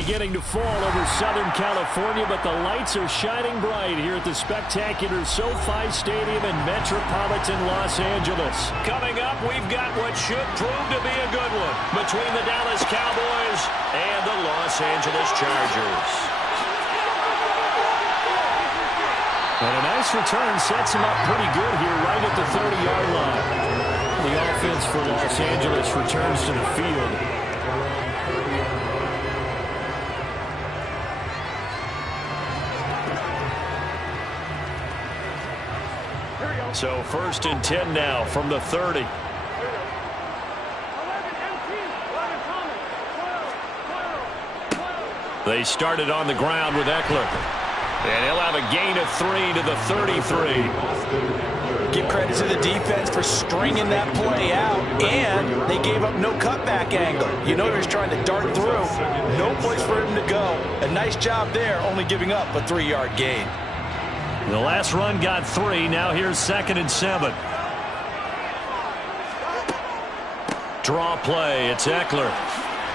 beginning to fall over Southern California, but the lights are shining bright here at the spectacular SoFi Stadium in metropolitan Los Angeles. Coming up, we've got what should prove to be a good one between the Dallas Cowboys and the Los Angeles Chargers. And a nice return sets him up pretty good here right at the 30-yard line. The offense for Los Angeles returns to the field. So 1st and 10 now from the 30. They started on the ground with Ekeler. And he'll have a gain of 3 to the 33. Give credit to the defense for stringing that play out, and they gave up no cutback angle. You know he was trying to dart through. No place for him to go. A nice job there, only giving up a 3-yard gain. The last run got 3. Now here's 2nd and 7. Draw play. It's Ekeler.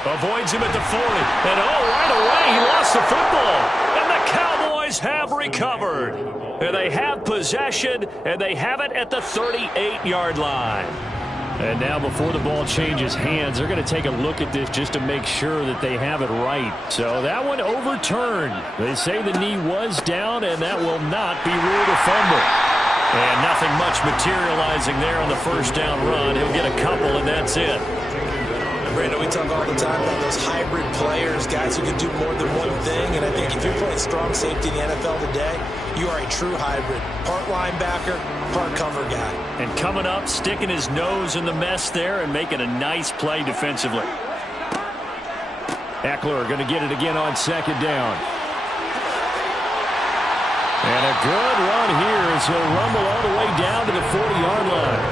Avoids him at the 40. And right away he lost the football. And the Cowboys have recovered. And they have possession, and they have it at the 38-yard line. And now before the ball changes hands, they're going to take a look at this just to make sure that they have it right. So that one overturned. They say the knee was down, and that will not be ruled a fumble. And nothing much materializing there on the first down run. He'll get a couple, and that's it. Brandon, we talk all the time about those hybrid players, guys who can do more than one thing. And I think if you're playing strong safety in the NFL today, you are a true hybrid. Part linebacker, part cover guy. And coming up, sticking his nose in the mess there and making a nice play defensively. Ekeler going to get it again on 2nd down. And a good run here as he'll rumble all the way down to the 40-yard line.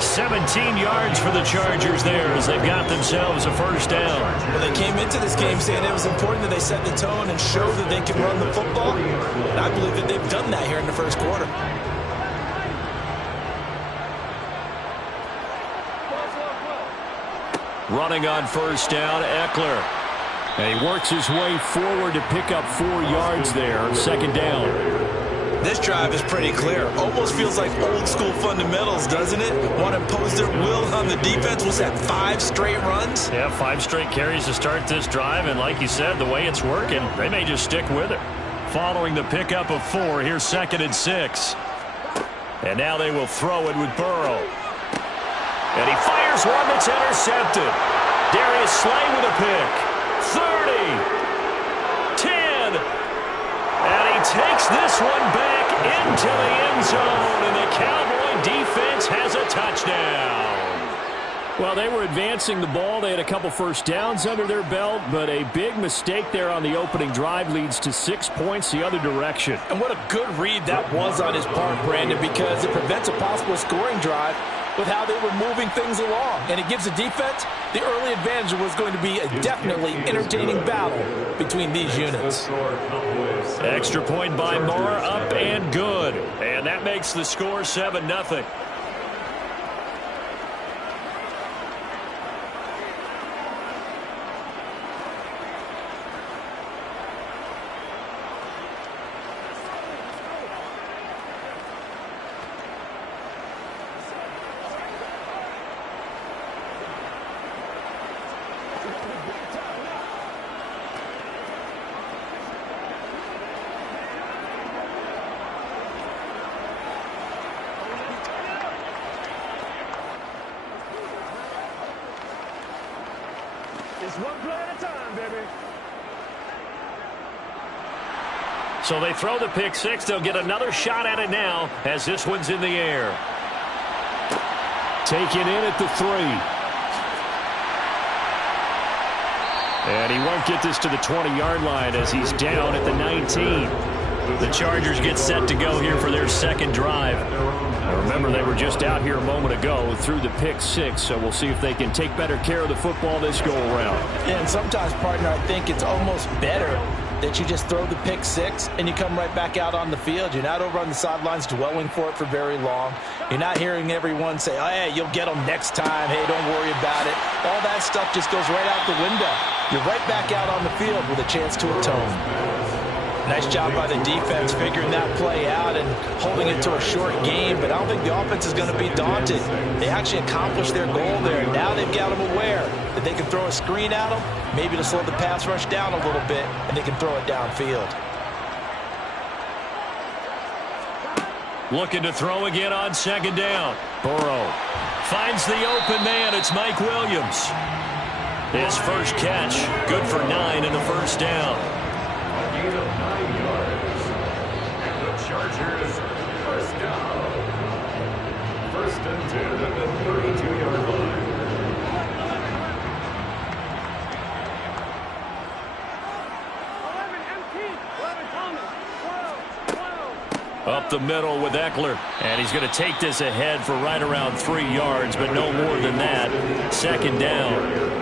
17 yards for the Chargers there as they've got themselves a first down. Well, they came into this game saying it was important that they set the tone and show that they can run the football. And I believe that they've done that here in the first quarter. Running on first down, Ekeler. And he works his way forward to pick up 4 yards there on 2nd down. This drive is pretty clear. Almost feels like old school fundamentals, doesn't it? Want to impose their will on the defense. Was that 5 straight runs? Yeah, 5 straight carries to start this drive. And like you said, the way it's working, they may just stick with it. Following the pickup of 4, here's 2nd and 6. And now they will throw it with Burrow. And he fires one that's intercepted. Darius Slay with a pick. 30. 10. And he takes this one back into the end zone, and the Cowboy defense has a touchdown. Well, they were advancing the ball. They had a couple first downs under their belt, but a big mistake there on the opening drive leads to 6 points the other direction. And what a good read that was on his part, Brandon, because it prevents a possible scoring drive with how they were moving things along. And it gives the defense the early advantage. Was going to be a definitely entertaining battle between these units. Extra point by Moore, up and good. And that makes the score 7-0. It's one play at a time, baby. So they throw the pick 6. They'll get another shot at it now as this one's in the air. Taken in at the 3. And he won't get this to the 20-yard line as he's down at the 19. The Chargers get set to go here for their second drive. Now remember, they were just out here a moment ago through the pick 6, so we'll see if they can take better care of the football this go-around. Yeah, and sometimes, partner, I think it's almost better that you just throw the pick 6 and you come right back out on the field. You're not over on the sidelines dwelling for it for very long. You're not hearing everyone say, oh, hey, you'll get them next time. Hey, don't worry about it. All that stuff just goes right out the window. you're right back out on the field with a chance to atone. Nice job by the defense figuring that play out and holding it to a short game, but I don't think the offense is going to be daunted. They actually accomplished their goal there. Now they've got them aware that they can throw a screen at them, maybe to slow the pass rush down a little bit, and they can throw it downfield. Looking to throw again on second down. Burrow finds the open man. It's Mike Williams. His first catch, good for 9 in the first down. Gain of 9 yards. And the Chargers first down. First and 10 at the 32-yard line. Up the middle with Eckler. And he's going to take this ahead for right around 3 yards, but no more than that. Second down.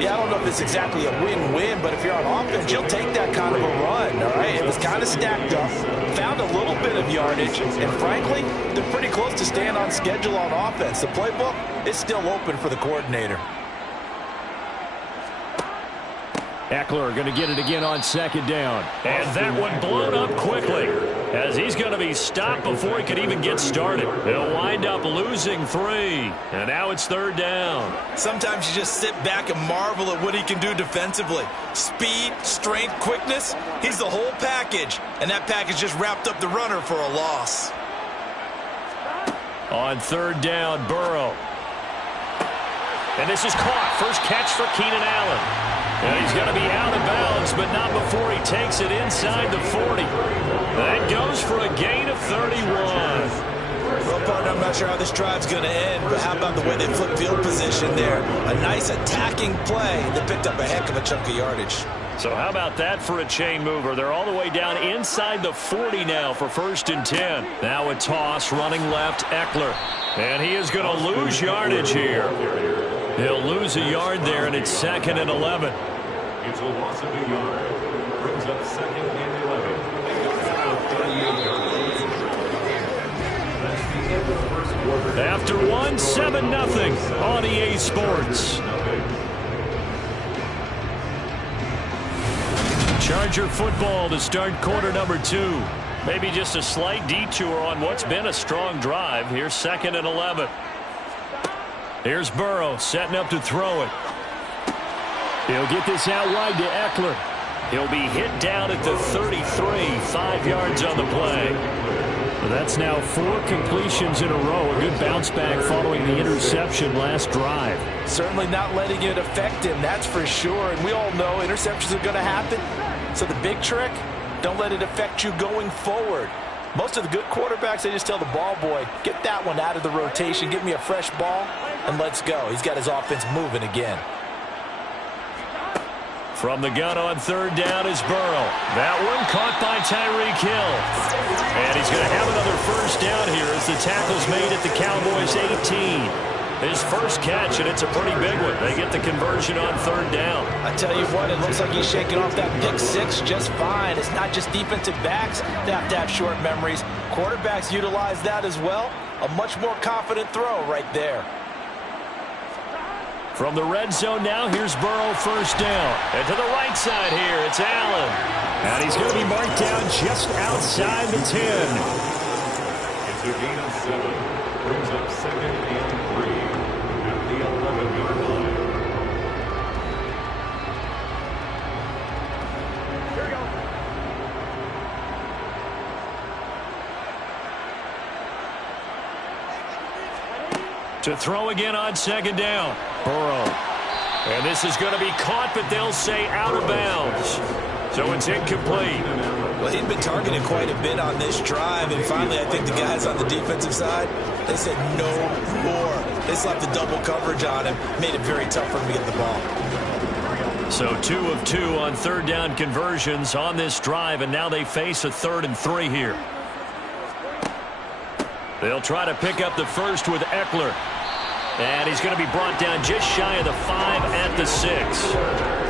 Yeah, I don't know if it's exactly a win-win, but if you're on offense, you'll take that kind of a run, all right? It was kind of stacked up, found a little bit of yardage, and frankly, they're pretty close to staying on schedule on offense. The playbook is still open for the coordinator. Eckler going to get it again on second down. And that one blown up quickly as he's going to be stopped before he could even get started. He'll wind up losing 3. And now it's third down. Sometimes you just sit back and marvel at what he can do defensively. Speed, strength, quickness, he's the whole package. And that package just wrapped up the runner for a loss. On third down, Burrow. And this is caught. First catch for Keenan Allen. And he's going to be out of bounds, but not before he takes it inside the 40. That goes for a gain of 31. Well, partner, I'm not sure how this drive's going to end, but how about the way they flip field position there? A nice attacking play that picked up a heck of a chunk of yardage. So how about that for a chain mover? They're all the way down inside the 40 now for first and 10. Now a toss running left, Eckler. And he is going to lose yardage here. He'll lose a yard there, and it's second and 11. It's a loss of a yard. Brings up second and 11. After one, 7-0 on EA Sports. Charger football to start quarter number 2. Maybe just a slight detour on what's been a strong drive. Here's second and 11. Here's Burrow setting up to throw it. He'll get this out wide to Eckler. He'll be hit down at the 33, 5 yards on the play. Well, that's now 4 completions in a row. A good bounce back following the interception last drive. Certainly not letting it affect him, that's for sure. And we all know interceptions are going to happen. So the big trick, don't let it affect you going forward. Most of the good quarterbacks, they just tell the ball boy, get that one out of the rotation, give me a fresh ball, and let's go. He's got his offense moving again. From the gun on third down is Burrow. That one caught by Tyreek Hill. And he's going to have another first down here as the tackle's made at the Cowboys' 18. His first catch, and it's a pretty big one. They get the conversion on third down. I tell you what, it looks like he's shaking off that pick 6 just fine. It's not just defensive backs that have to have short memories. Quarterbacks utilize that as well. A much more confident throw right there. From the red zone now, here's Burrow first down. And to the right side here, it's Allen. And he's going to be marked down just outside the 10. It's a gain of 7. Brings up second and 3 at the 11-yard line. Here we go. To throw again on second down. Burrow. And this is going to be caught, but they'll say out of bounds. So it's incomplete. Well, he'd been targeted quite a bit on this drive, and finally I think the guys on the defensive side, they said no more. They slapped the double coverage on him, made it very tough for him to get the ball. So 2 of 2 on third down conversions on this drive, and now they face a 3rd and 3 here. They'll try to pick up the first with Eckler. And he's going to be brought down just shy of the 5 at the 6.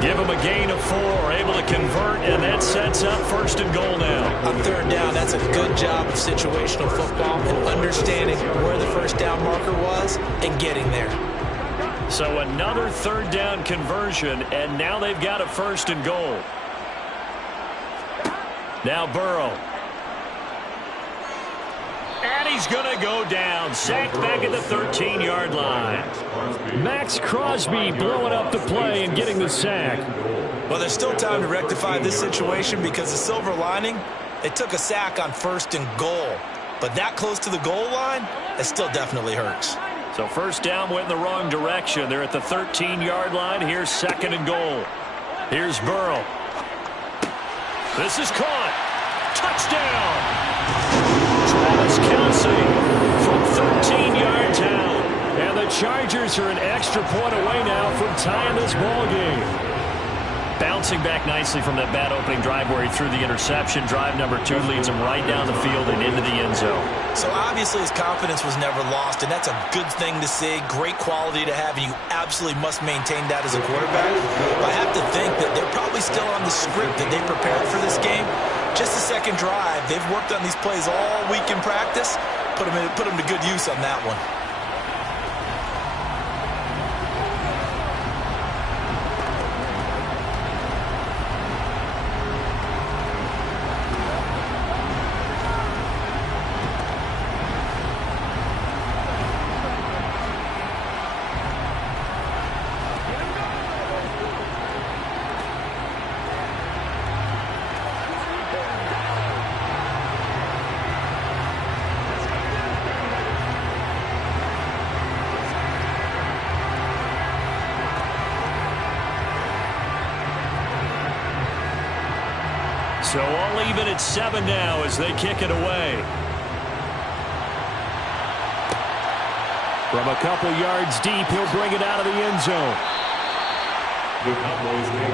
Give him a gain of 4, able to convert, and that sets up first and goal now. On third down, that's a good job of situational football and understanding where the first down marker was and getting there. So another third down conversion, and now they've got a 1st and goal. Now Burrow. And he's going to go down. Sacked back at the 13-yard line. Max Crosby blowing up the play and getting the sack. Well, there's still time to rectify this situation because the silver lining, they took a sack on 1st and goal. But that close to the goal line, it still definitely hurts. So 1st down went in the wrong direction. They're at the 13-yard line. Here's 2nd and goal. Here's Burrow. This is caught. Touchdown. Travis Kelce from 13 yards out. And the Chargers are an extra point away now from tying this ball game. Bouncing back nicely from that bad opening drive where he threw the interception. Drive number 2 leads him right down the field and into the end zone. So obviously his confidence was never lost, and that's a good thing to see. Great quality to have, and you absolutely must maintain that as a quarterback. But I have to think that they're probably still on the script that they prepared for this game. Just the second drive. They've worked on these plays all week in practice. Put them to good use on that one. So all even at 7 now as they kick it away. From a couple yards deep, he'll bring it out of the end zone.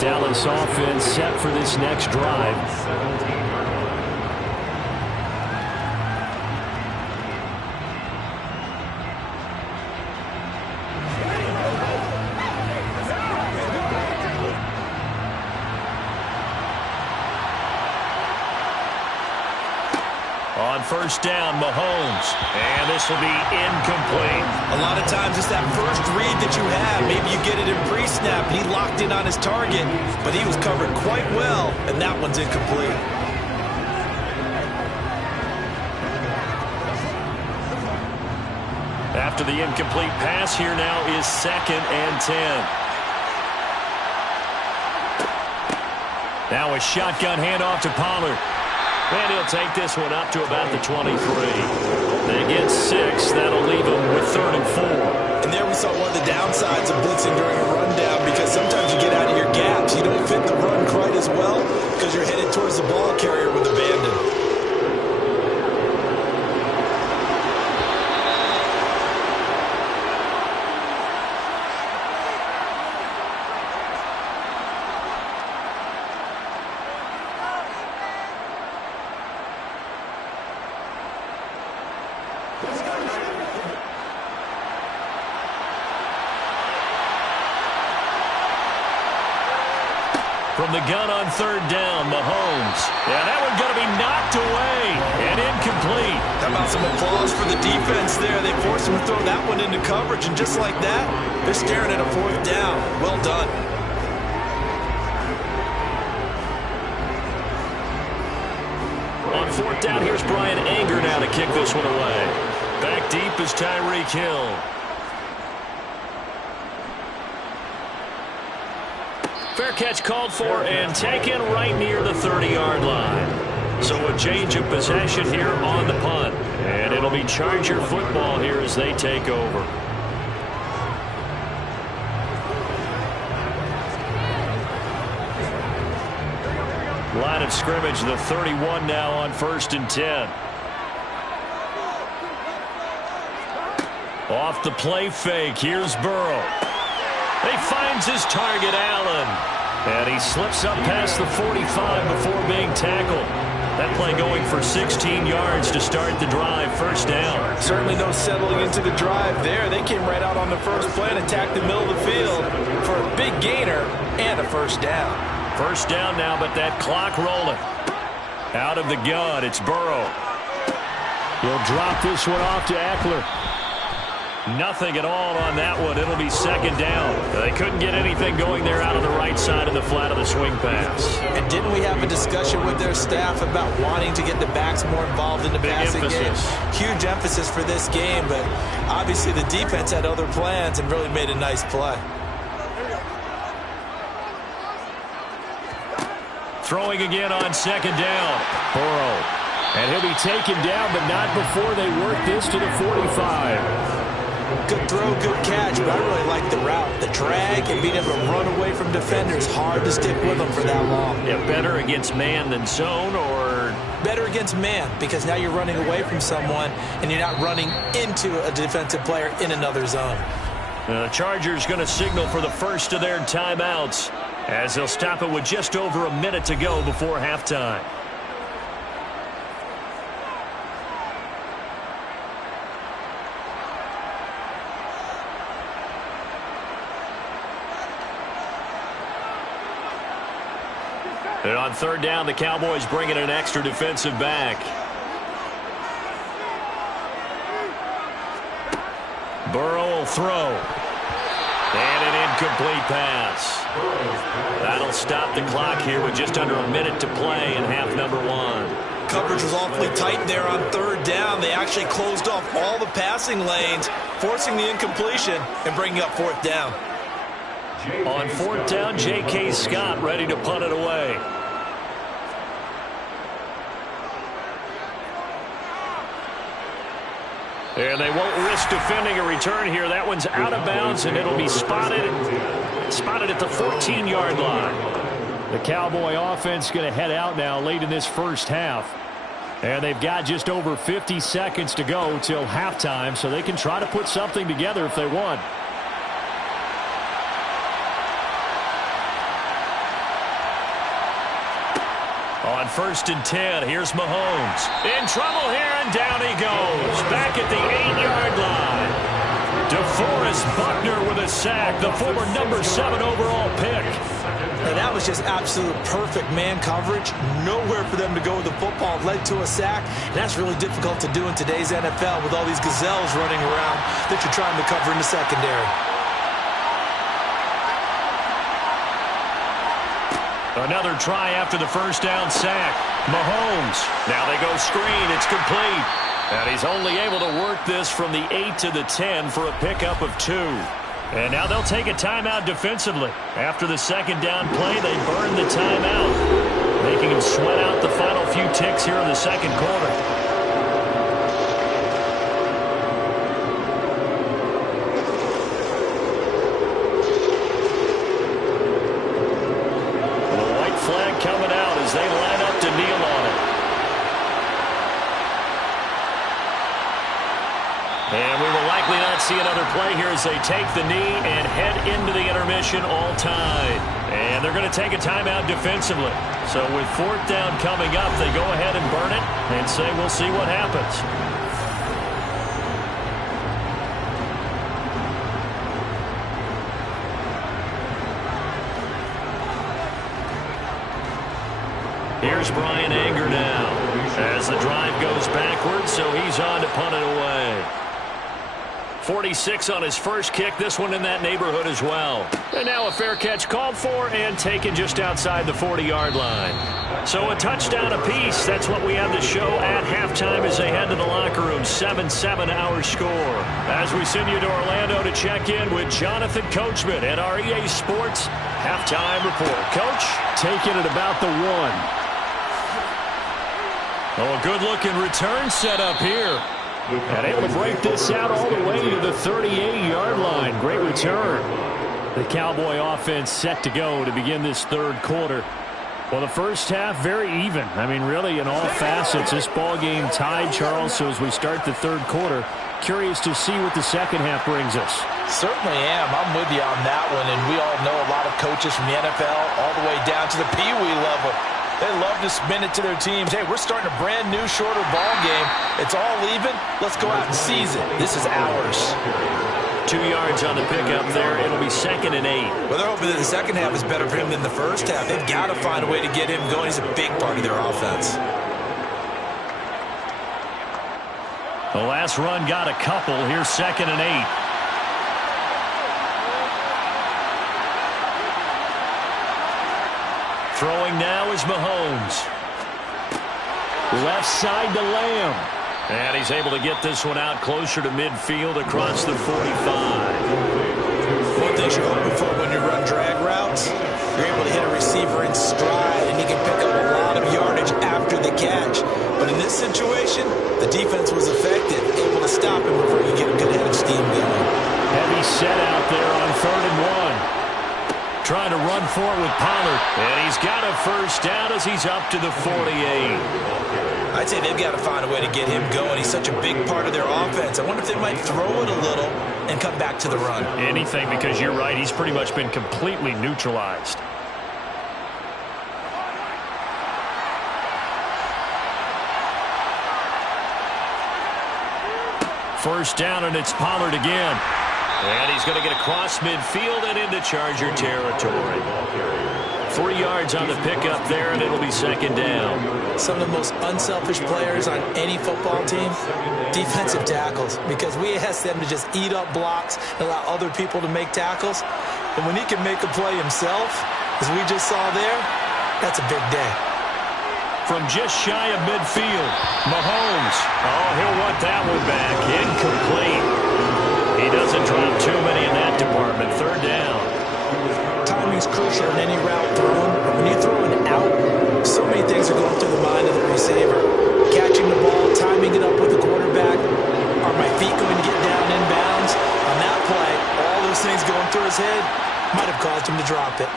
Dallas offense set for this next drive. On 1st down, Mahomes. And this will be incomplete. A lot of times it's that first read that you have. Maybe you get it in pre-snap, and he locked in on his target, but he was covered quite well, and that one's incomplete. After the incomplete pass, here now is 2nd and 10. Now a shotgun handoff to Pollard. And he'll take this one up to about the 23. They get 6. That'll leave them with 3rd and 4. And there we saw one of the downsides of blitzing during a rundown, because sometimes you get out of your gaps. You don't fit the run quite as well because you're headed towards the ball carrier with abandon. From the gun on 3rd down, Mahomes. Yeah, that one going to be knocked away and incomplete. How about some applause for the defense there? They forced him to throw that one into coverage, and just like that, they're staring at a 4th down. Well done. On 4th down, here's Brian Anger now to kick this one away. Back deep is Tyreek Hill. Fair catch called for and taken right near the 30-yard line. So a change of possession here on the punt. And it'll be Charger football here as they take over. Line of scrimmage, the 31 now on 1st and 10. Off the play fake, here's Burrow. He finds his target, Allen. And he slips up past the 45 before being tackled. That play going for 16 yards to start the drive. 1st down. Certainly no settling into the drive there. They came right out on the first play and attacked the middle of the field for a big gainer and a 1st down. 1st down now, but that clock rolling. Out of the gun, it's Burrow. He'll drop this one off to Eckler. Nothing at all on that one. It'll be second down. They couldn't get anything going there out on the right side of the flat of the swing pass. And didn't we have a discussion with their staff about wanting to get the backs more involved in the passing game? Huge emphasis for this game, but obviously the defense had other plans and really made a nice play. Throwing again on second down. Burrow. And he'll be taken down, but not before they work this to the 45. Good throw, good catch, but I really like the route. The drag and being able to run away from defenders. Hard to stick with them for that long. Yeah, better against man than zone, or? Better against man, because now you're running away from someone and you're not running into a defensive player in another zone. The Chargers going to signal for the first of their timeouts as they'll stop it with just over a minute to go before halftime. And on third down, the Cowboys bring in an extra defensive back. Burrow will throw. And an incomplete pass. That'll stop the clock here with just under a minute to play in half number one. Coverage was awfully tight there on third down. They actually closed off all the passing lanes, forcing the incompletion and bringing up fourth down. On fourth down, J.K. Scott ready to punt it away. And they won't risk defending a return here. That one's out of bounds, and it'll be spotted at the 14-yard line. The Cowboy offense going to head out now late in this first half. And they've got just over 50 seconds to go till halftime, so they can try to put something together if they want. On first and 10, here's Mahomes. In trouble here, and down he goes. Back at the 8-yard line. DeForest Buckner with a sack, the former number 7 overall pick. And that was just absolute perfect man coverage. Nowhere for them to go with the football. It led to a sack. And that's really difficult to do in today's NFL with all these gazelles running around that you're trying to cover in the secondary. Another try after the first down sack. Mahomes. Now they go screen. It's complete. And he's only able to work this from the 8 to the 10 for a pickup of 2. And now they'll take a timeout defensively. After the second down play, they burn the timeout, making him sweat out the final few ticks here in the second quarter. Coming out as they line up to kneel on it. And we will likely not see another play here as they take the knee and head into the intermission all tied. And they're going to take a timeout defensively. So with fourth down coming up, they go ahead and burn it and say we'll see what happens. Here's Brian Anger now as the drive goes backwards, so he's on to punt it away. 46 on his first kick, this one in that neighborhood as well. And now a fair catch called for and taken just outside the 40-yard line. So a touchdown apiece. That's what we have to show at halftime as they head to the locker room. 7-7 our score. As we send you to Orlando to check in with Jonathan Coachman at our EA Sports halftime report. Coach? Taking it about the 1. Oh, a good-looking return set up here. And able to break this out all the way to the 38-yard line. Great return. The Cowboy offense set to go to begin this third quarter. Well, the first half, very even. I mean, really, in all facets, this ball game tied, Charles. So as we start the third quarter, curious to see what the second half brings us. Certainly am. I'm with you on that one. And we all know a lot of coaches from the NFL all the way down to the Pee Wee level. They love to spin it to their teams. Hey, we're starting a brand new, shorter ball game. It's all even. Let's go out and seize it. This is ours. 2 yards on the pickup there. It'll be 2nd and 8. Well, they're hoping that the second half is better for him than the first half. They've got to find a way to get him going. He's a big part of their offense. The last run got a couple. Here's 2nd and 8. Throwing now is Mahomes. Left side to Lamb. And he's able to get this one out closer to midfield across the 45. One thing you're hoping for when you run drag routes, you're able to hit a receiver in stride, and he can pick up a lot of yardage after the catch. But in this situation, the defense was effective, able to stop him before you get a good head of steam going. Heavy set out there on 3rd and 1. Trying to run for it with Pollard. And he's got a first down as he's up to the 48. I'd say they've got to find a way to get him going. He's such a big part of their offense. I wonder if they might throw it a little and come back to the run. Anything, because you're right. He's pretty much been completely neutralized. First down, and it's Pollard again. And he's going to get across midfield and into Charger territory. 3 yards on the pickup there, and it'll be 2nd down. Some of the most unselfish players on any football team, defensive tackles, because we ask them to just eat up blocks and allow other people to make tackles. But when he can make a play himself, as we just saw there, that's a big day. From just shy of midfield, Mahomes. Oh, he'll want that one back. Incomplete. He doesn't drop too many in that department. 3rd down. Timing's crucial in any route thrown. When you throw an out, so many things are going through the mind of the receiver. Catching the ball, timing it up with the quarterback. Are my feet going to get down in bounds? On that play, all those things going through his head might have caused him to drop it.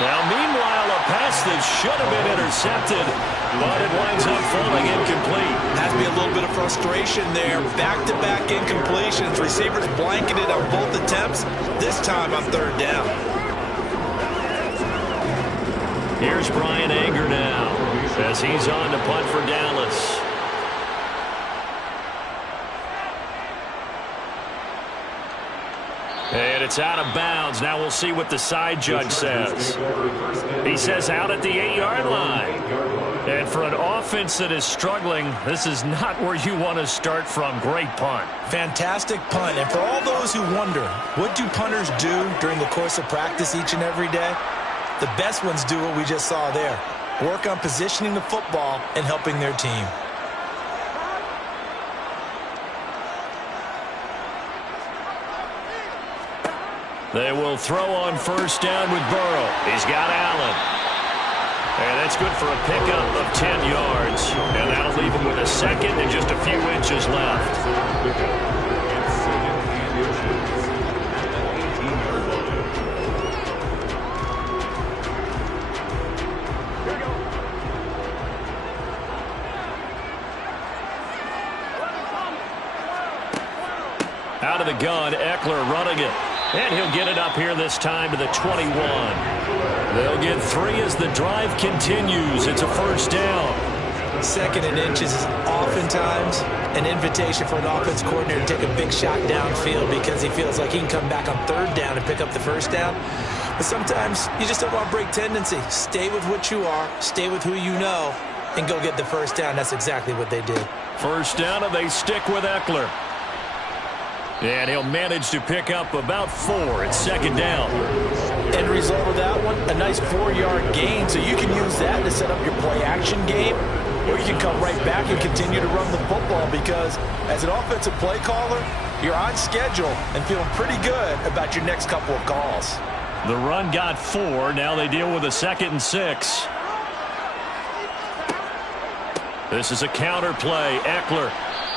Now, meanwhile, a pass that should have been intercepted, but it winds up falling incomplete. Has to be a little bit of frustration there. Back-to-back incompletions. Receivers blanketed on both attempts, this time on 3rd down. Here's Brian Anger now as he's on to punt for Dallas. And it's out of bounds. Now we'll see what the side judge says. He says out at the 8-yard line. And for an offense that is struggling, this is not where you want to start from. Great punt. Fantastic punt. And for all those who wonder, what do punters do during the course of practice each and every day? The best ones do what we just saw there. Work on positioning the football and helping their team. They will throw on 1st down with Burrow. He's got Allen. And that's good for a pickup of 10 yards. And that'll leave him with a 2nd and just a few inches left. Out of the gun, Eckler running it. And he'll get it up here this time to the 21. They'll get 3 as the drive continues. It's a 1st down. 2nd and inches is oftentimes an invitation for an offense coordinator to take a big shot downfield because he feels like he can come back on 3rd down and pick up the 1st down. But sometimes you just don't want to break tendency. Stay with what you are, stay with who you know, and go get the 1st down. That's exactly what they did. 1st down, and they stick with Eckler. And he'll manage to pick up about 4 at 2nd down. End result of that one, a nice 4-yard gain. So you can use that to set up your play-action game, or you can come right back and continue to run the football because as an offensive play caller, you're on schedule and feeling pretty good about your next couple of calls. The run got 4. Now they deal with a 2nd and 6. This is a counter play. Eckler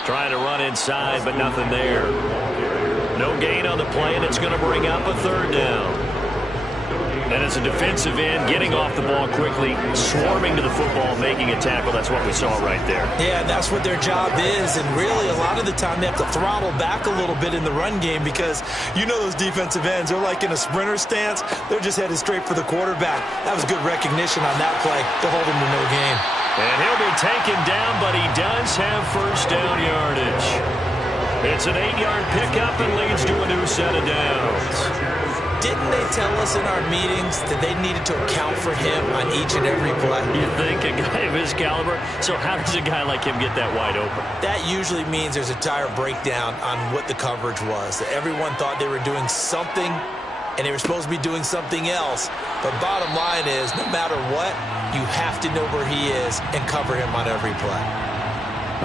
trying to run inside, but nothing there. No gain on the play, and it's going to bring up a 3rd down. And as a defensive end, getting off the ball quickly, swarming to the football, making a tackle. That's what we saw right there. Yeah, that's what their job is. And really, a lot of the time, they have to throttle back a little bit in the run game because you know those defensive ends, they're like in a sprinter stance. They're just headed straight for the quarterback. That was good recognition on that play to hold him to no gain. And he'll be taken down, but he does have 1st down yardage. It's an 8-yard pickup and leads to a new set of downs. didn't they tell us in our meetings that they needed to account for him on each and every play? You think a guy of his caliber? So how does a guy like him get that wide open? That usually means there's a tire breakdown on what the coverage was. That everyone thought they were doing something, and they were supposed to be doing something else. But bottom line is, no matter what, you have to know where he is and cover him on every play.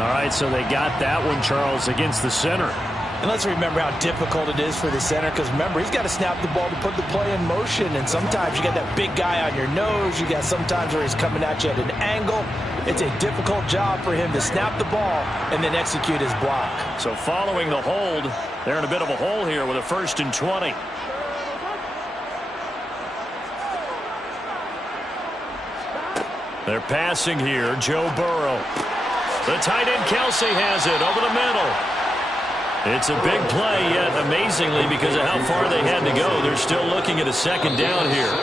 All right, so they got that one, Charles, against the center. And let's remember how difficult it is for the center, because remember, he's got to snap the ball to put the play in motion, and sometimes you got that big guy on your nose. You got sometimes where he's coming at you at an angle. It's a difficult job for him to snap the ball and then execute his block. So following the hold, they're in a bit of a hole here with a 1st and 20. They're passing here. Joe Burrow. The tight end Kelsey has it over the middle. It's a big play, yet amazingly, because of how far they had to go, they're still looking at a 2nd down here.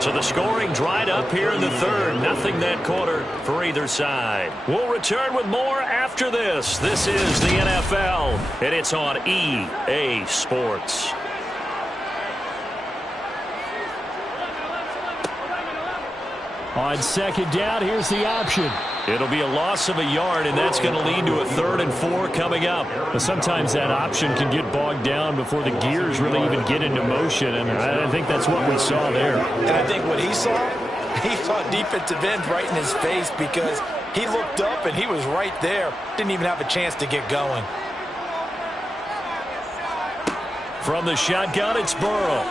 So the scoring dried up here in the 3rd. Nothing that quarter for either side. We'll return with more after this. This is the NFL, and it's on EA Sports. On 2nd down, here's the option. It'll be a loss of a yard, and that's going to lead to a 3rd and 4 coming up. But sometimes that option can get bogged down before the gears really even get into motion, and I think that's what we saw there. And I think what he saw defensive end right in his face, because he looked up and he was right there. Didn't even have a chance to get going. From the shotgun, it's Burrow.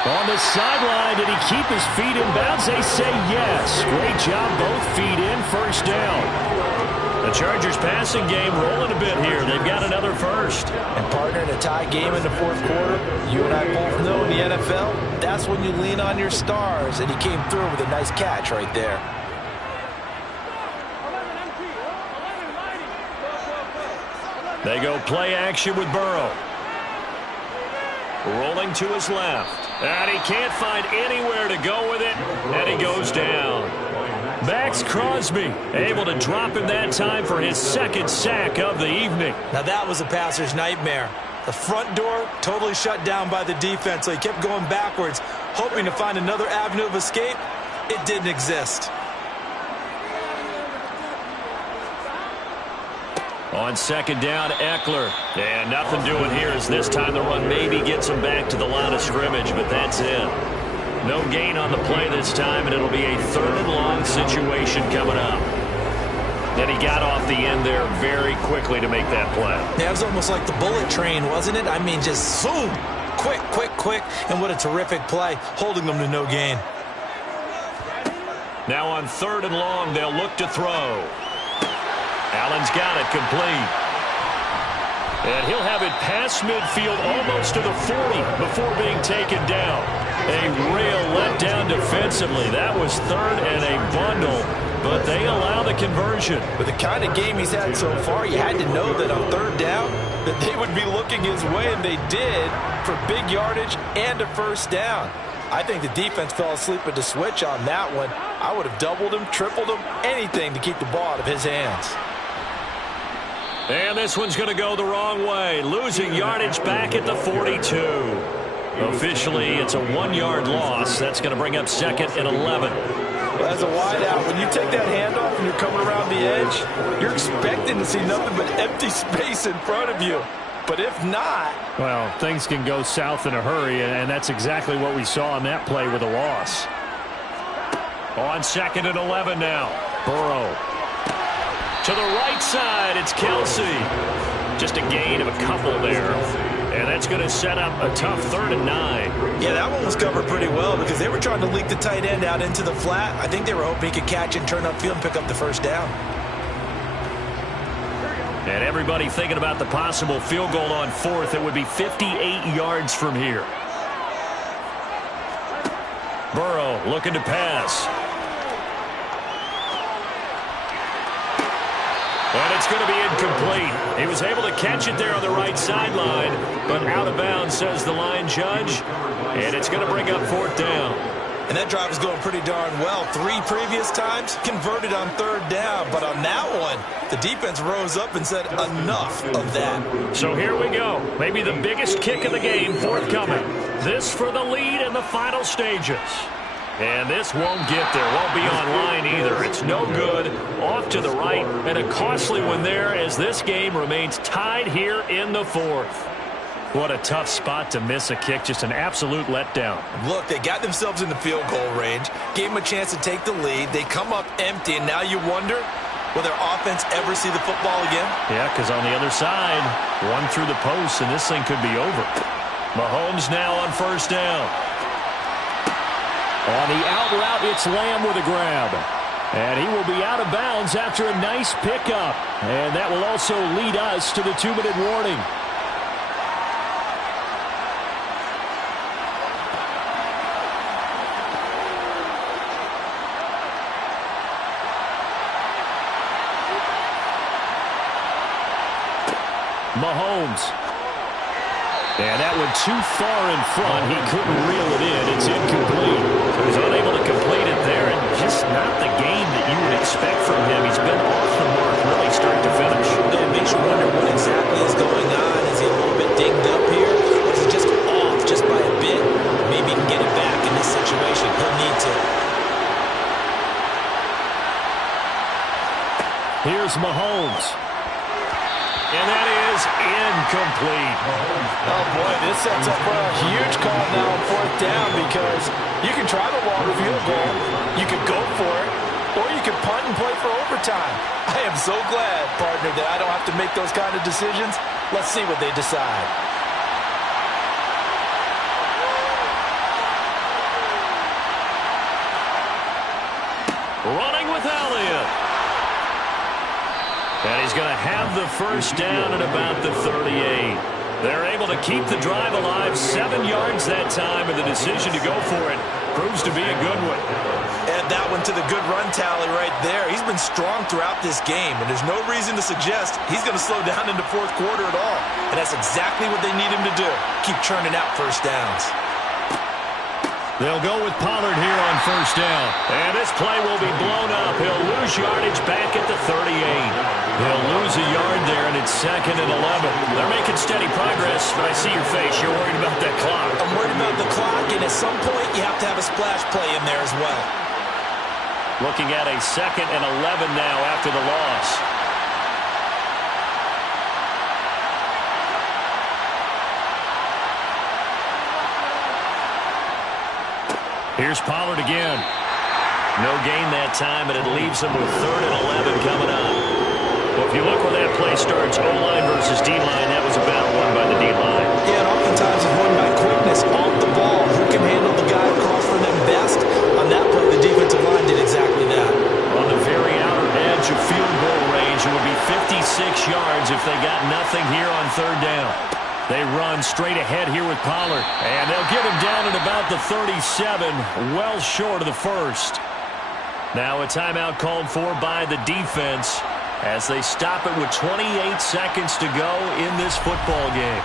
On the sideline, did he keep his feet in bounds? They say yes. Great job, both feet in, 1st down. The Chargers passing game rolling a bit here. They've got another 1st. And partner, in a tie game in the 4th quarter, you and I both know in the NFL, that's when you lean on your stars. And he came through with a nice catch right there. They go play action with Burrow. Rolling to his left. And he can't find anywhere to go with it. And he goes down. Max Crosby able to drop him that time for his 2nd sack of the evening. Now that was a passer's nightmare. The front door totally shut down by the defense, so he kept going backwards, hoping to find another avenue of escape. It didn't exist. On 2nd down, Eckler. And nothing doing here as this time the run maybe gets him back to the line of scrimmage, but that's it. No gain on the play this time, and it'll be a 3rd and long situation coming up. Then he got off the end there very quickly to make that play. Yeah, it was almost like the bullet train, wasn't it? I mean, just zoom. Quick, quick, quick. And what a terrific play, holding them to no gain. Now on 3rd and long, they'll look to throw. Allen's got it complete. And he'll have it past midfield almost to the 40 before being taken down. A real letdown defensively. That was 3rd and a bundle, but they allow the conversion. With the kind of game he's had so far, you had to know that on 3rd down that they would be looking his way, and they did, for big yardage and a 1st down. I think the defense fell asleep at the switch on that one. I would have doubled him, tripled him, anything to keep the ball out of his hands. And this one's going to go the wrong way. Losing yardage back at the 42. Officially, it's a 1-yard loss. That's going to bring up 2nd and 11. Well, as a wideout, when you take that handoff and you're coming around the edge, you're expecting to see nothing but empty space in front of you. But if not... Well, things can go south in a hurry, and that's exactly what we saw on that play with a loss. On 2nd and 11 now. Burrow. To the right side, it's Kelsey. Just a gain of a couple there. And that's going to set up a tough 3rd and 9. Yeah, that one was covered pretty well because they were trying to leak the tight end out into the flat. I think they were hoping he could catch and turn upfield and pick up the 1st down. And everybody thinking about the possible field goal on 4th. It would be 58 yards from here. Burrow looking to pass. And it's going to be incomplete. He was able to catch it there on the right sideline, but out of bounds, says the line judge. And it's going to bring up 4th down. And that drive was going pretty darn well. 3 previous times, converted on 3rd down. But on that one, the defense rose up and said, enough of that. So here we go. Maybe the biggest kick of the game forthcoming. This for the lead in the final stages. And this won't get there. Won't be online either. It's no good. Off to the right. And a costly one there as this game remains tied here in the 4th. What a tough spot to miss a kick. Just an absolute letdown. Look, they got themselves in the field goal range. Gave them a chance to take the lead. They come up empty, and now you wonder, will their offense ever see the football again? Yeah, because on the other side, one through the post, and this thing could be over. Mahomes now on 1st down. On the out route, it's Lamb with a grab. And he will be out of bounds after a nice pickup. And that will also lead us to the 2-minute warning. Mahomes. And that one too far in front. He couldn't reel it in. It's incomplete. So he's unable to complete it there, and just not the game that you would expect from him. He's been off the mark really start to finish. It makes you wonder what exactly is going on. Is he a little bit dinged up here? Or is he just off just by a bit? Maybe he can get it back in this situation. He'll need to. Here's Mahomes. And that is incomplete. Oh, boy, this sets up for a huge call now on 4th down because you can try the longer field goal, you could go for it, or you could punt and play for overtime. I am so glad, partner, that I don't have to make those kind of decisions. Let's see what they decide. Running with Elliott. And he's going to have the 1st down at about the 38. They're able to keep the drive alive. 7 yards that time, and the decision to go for it proves to be a good one. Add that one to the good run tally right there. He's been strong throughout this game, and there's no reason to suggest he's going to slow down in the 4th quarter at all. And that's exactly what they need him to do. Keep churning out 1st downs. They'll go with Pollard here on 1st down. And this play will be blown up. He'll lose yardage back at the 38. He'll lose a yard there, and it's 2nd and 11. They're making steady progress, but I see your face. You're worried about that clock. I'm worried about the clock, and at some point you have to have a splash play in there as well. Looking at a 2nd and 11 now after the loss. Here's Pollard again. No gain that time, and it leaves him with 3rd and 11 coming up. Well, if you look where that play starts, O-line versus D-line, that was about won by the D-line. Yeah, and oftentimes it's won by quickness off the ball. Who can handle the guy across from them best? On that play, the defensive line did exactly that. On the very outer edge of field goal range, it would be 56 yards if they got nothing here on 3rd down. They run straight ahead here with Pollard. And they'll get him down at about the 37, well short of the 1st. Now a timeout called for by the defense as they stop it with 28 seconds to go in this football game.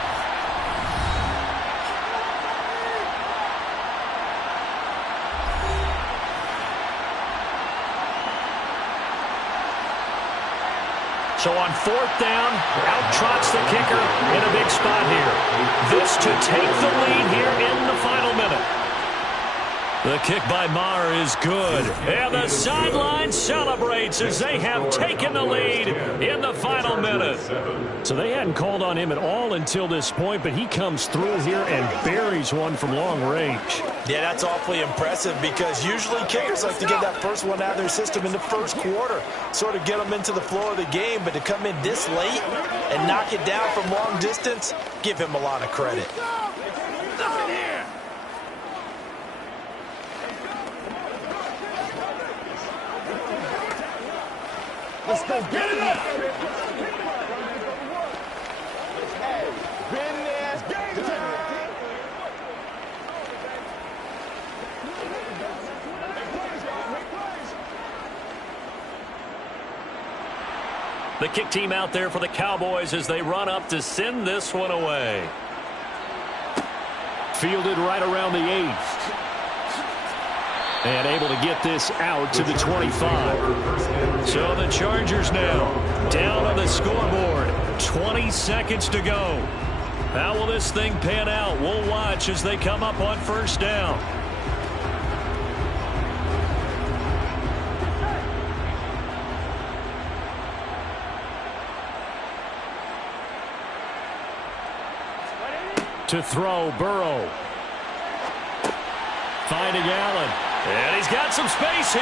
So on 4th down, out trots the kicker in a big spot here. This to take the lead here in the final minute. The kick by Maher is good. And the sideline celebrates as they have taken the lead in the final minute. So they hadn't called on him at all until this point, but he comes through here and buries one from long range. Yeah, that's awfully impressive because usually kickers like to get that first one out of their system in the 1st quarter, sort of get them into the flow of the game, but to come in this late and knock it down from long distance, give him a lot of credit. Let's go get it up. Been there. Game time. The kick team out there for the Cowboys as they run up to send this one away. Fielded right around the 8. And able to get this out to the 25. So the Chargers now down on the scoreboard. 20 seconds to go. How will this thing pan out? We'll watch as they come up on first down. To throw, Burrow. Finding Allen. And he's got some space here.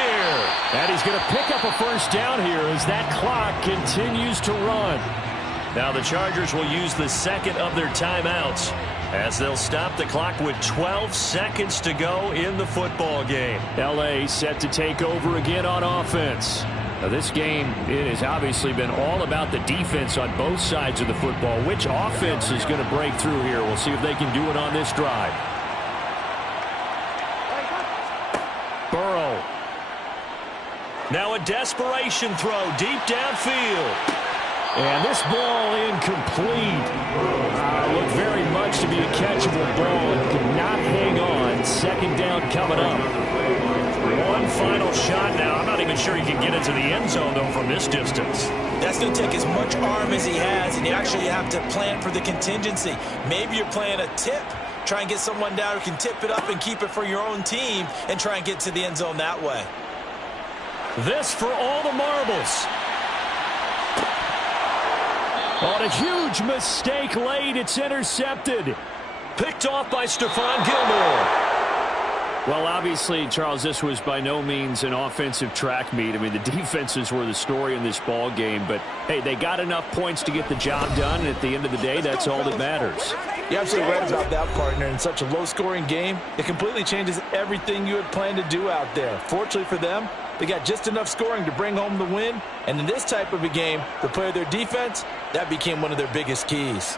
And he's going to pick up a first down here as that clock continues to run. Now the Chargers will use the second of their timeouts as they'll stop the clock with 12 seconds to go in the football game. L.A. set to take over again on offense. Now this game, it has obviously been all about the defense on both sides of the football. Which offense is going to break through here? We'll see if they can do it on this drive. Burrow. Now a desperation throw deep downfield. And this ball incomplete. Looked very much to be a catchable ball and could not hang on. Second down coming up. One final shot now. I'm not even sure he can get into the end zone, though, from this distance. That's going to take as much arm as he has, and you actually have to plan for the contingency. Maybe you're playing a tip. Try and get someone down who can tip it up and keep it for your own team and try and get to the end zone that way. This for all the marbles. On a huge mistake late, it's intercepted. Picked off by Stephon Gilmore. Well, obviously, Charles, this was by no means an offensive track meet. I mean, the defenses were the story in this ball game. But, hey, they got enough points to get the job done. And at the end of the day, that's all that matters. You're absolutely right about that, partner. In such a low-scoring game, it completely changes everything you had planned to do out there. Fortunately for them, they got just enough scoring to bring home the win. And in this type of a game, to play their defense, that became one of their biggest keys.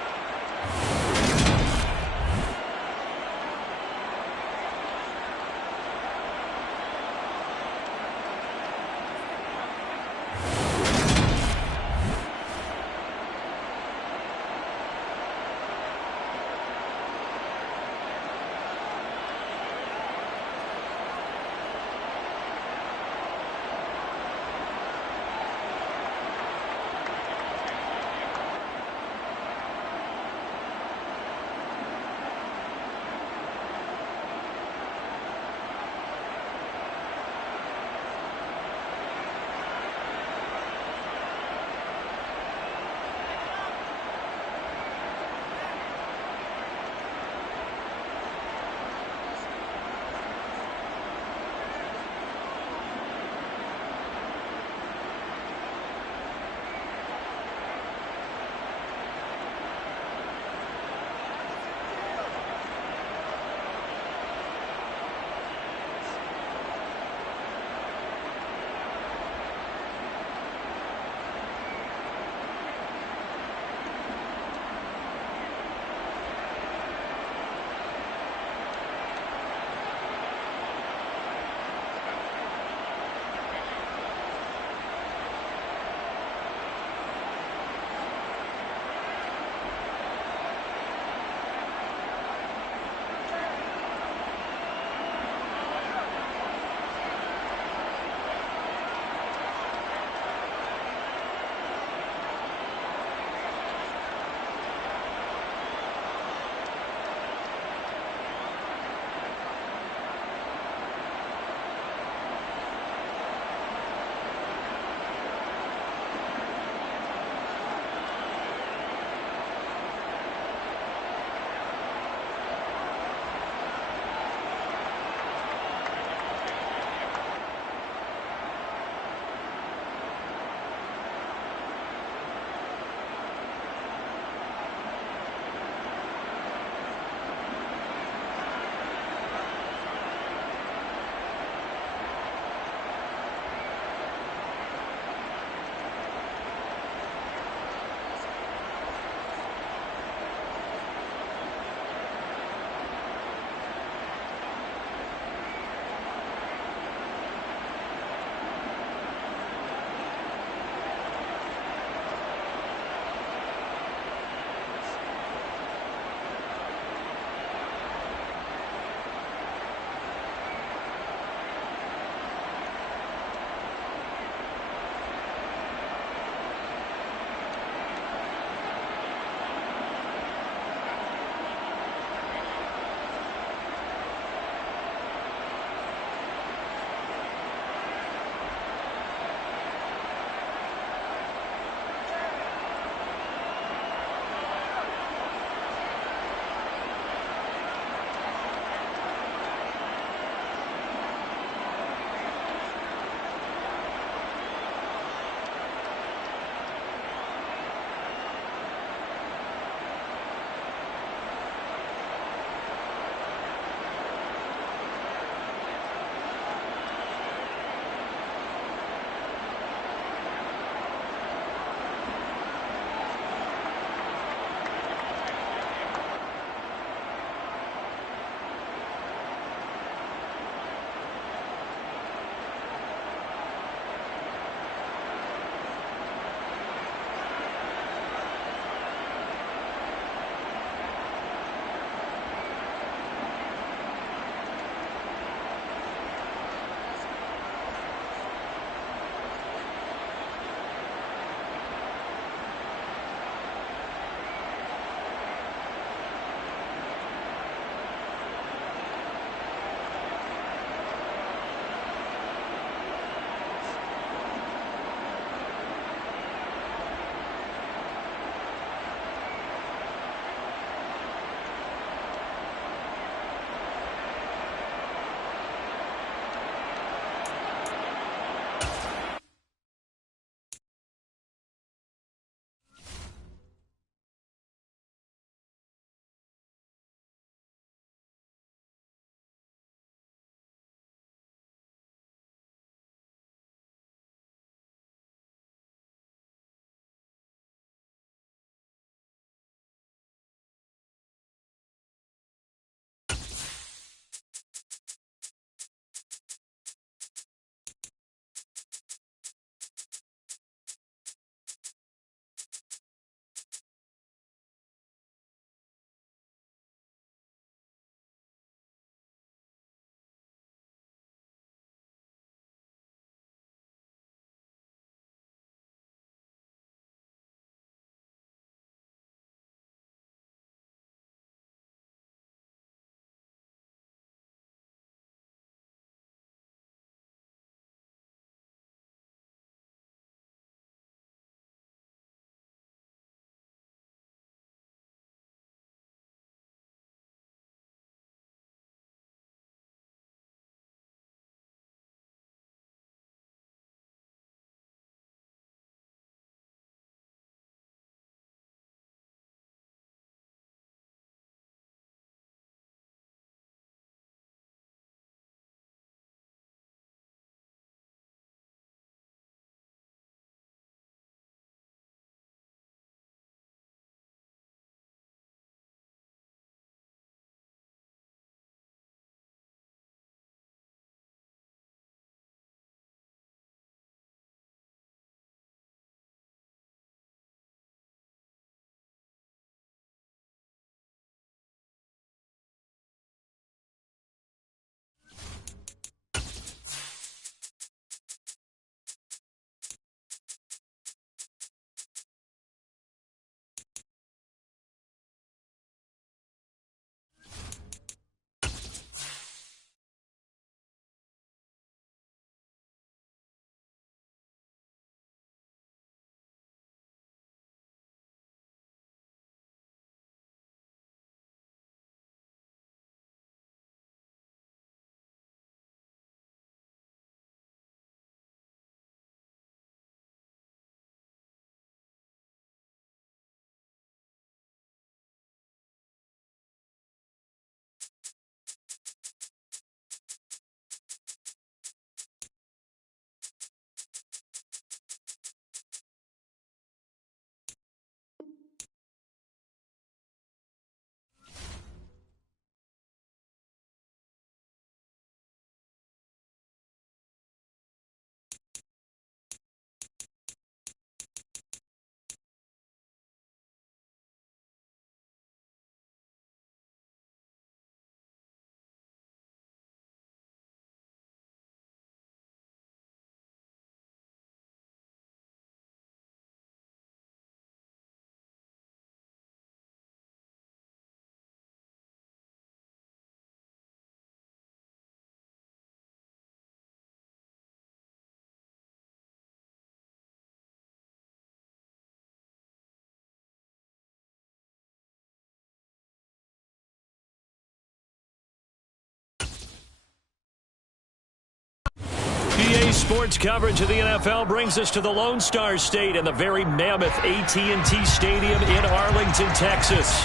Today's sports coverage of the NFL brings us to the Lone Star State and the very mammoth AT&T Stadium in Arlington, Texas.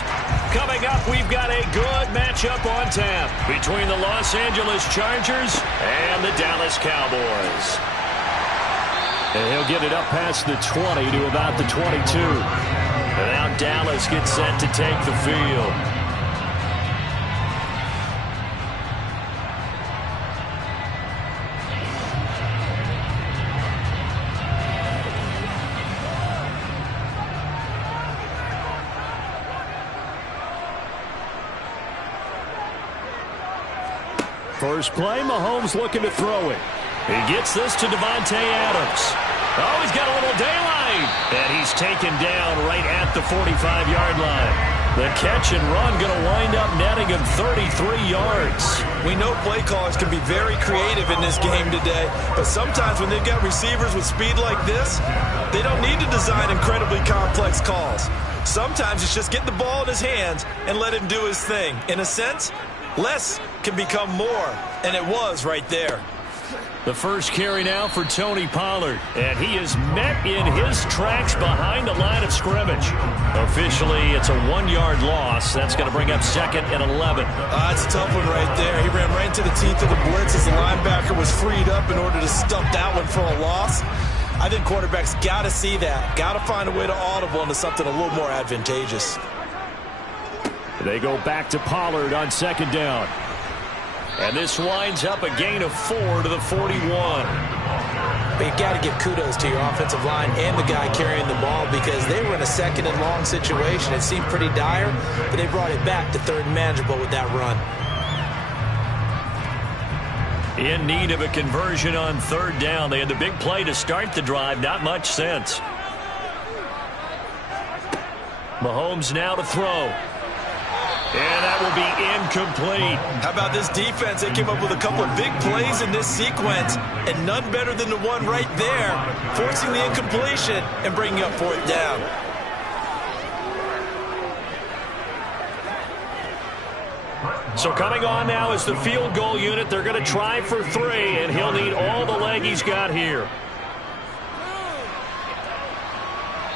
Coming up, we've got a good matchup on tap between the Los Angeles Chargers and the Dallas Cowboys. And he'll get it up past the 20 to about the 22. And now Dallas gets set to take the field. First play, Mahomes looking to throw it. He gets this to Davante Adams. Oh, he's got a little daylight. And he's taken down right at the 45-yard line. The catch and run going to wind up netting him 33 yards. We know play callers can be very creative in this game today, but sometimes when they've got receivers with speed like this, they don't need to design incredibly complex calls. Sometimes it's just get the ball in his hands and let him do his thing. In a sense, less can become more, and it was right there. The first carry now for Tony Pollard, and he is met in his tracks behind the line of scrimmage. Officially, it's a 1-yard loss. That's going to bring up 2nd and 11. That's a tough one right there. He ran right into the teeth of the blitz as the linebacker was freed up in order to stump that one for a loss. I think quarterbacks got to see that, got to find a way to audible into something a little more advantageous. They go back to Pollard on 2nd down. And this winds up a gain of 4 to the 41. But you've got to give kudos to your offensive line and the guy carrying the ball because they were in a 2nd and long situation. It seemed pretty dire, but they brought it back to 3rd and manageable with that run. In need of a conversion on 3rd down. They had the big play to start the drive. Not much sense. Mahomes now to throw. And that will be incomplete. How about this defense? They came up with a couple of big plays in this sequence, and none better than the one right there, forcing the incompletion and bringing up 4th down. So coming on now is the field goal unit. They're going to try for 3, and he'll need all the leg he's got here.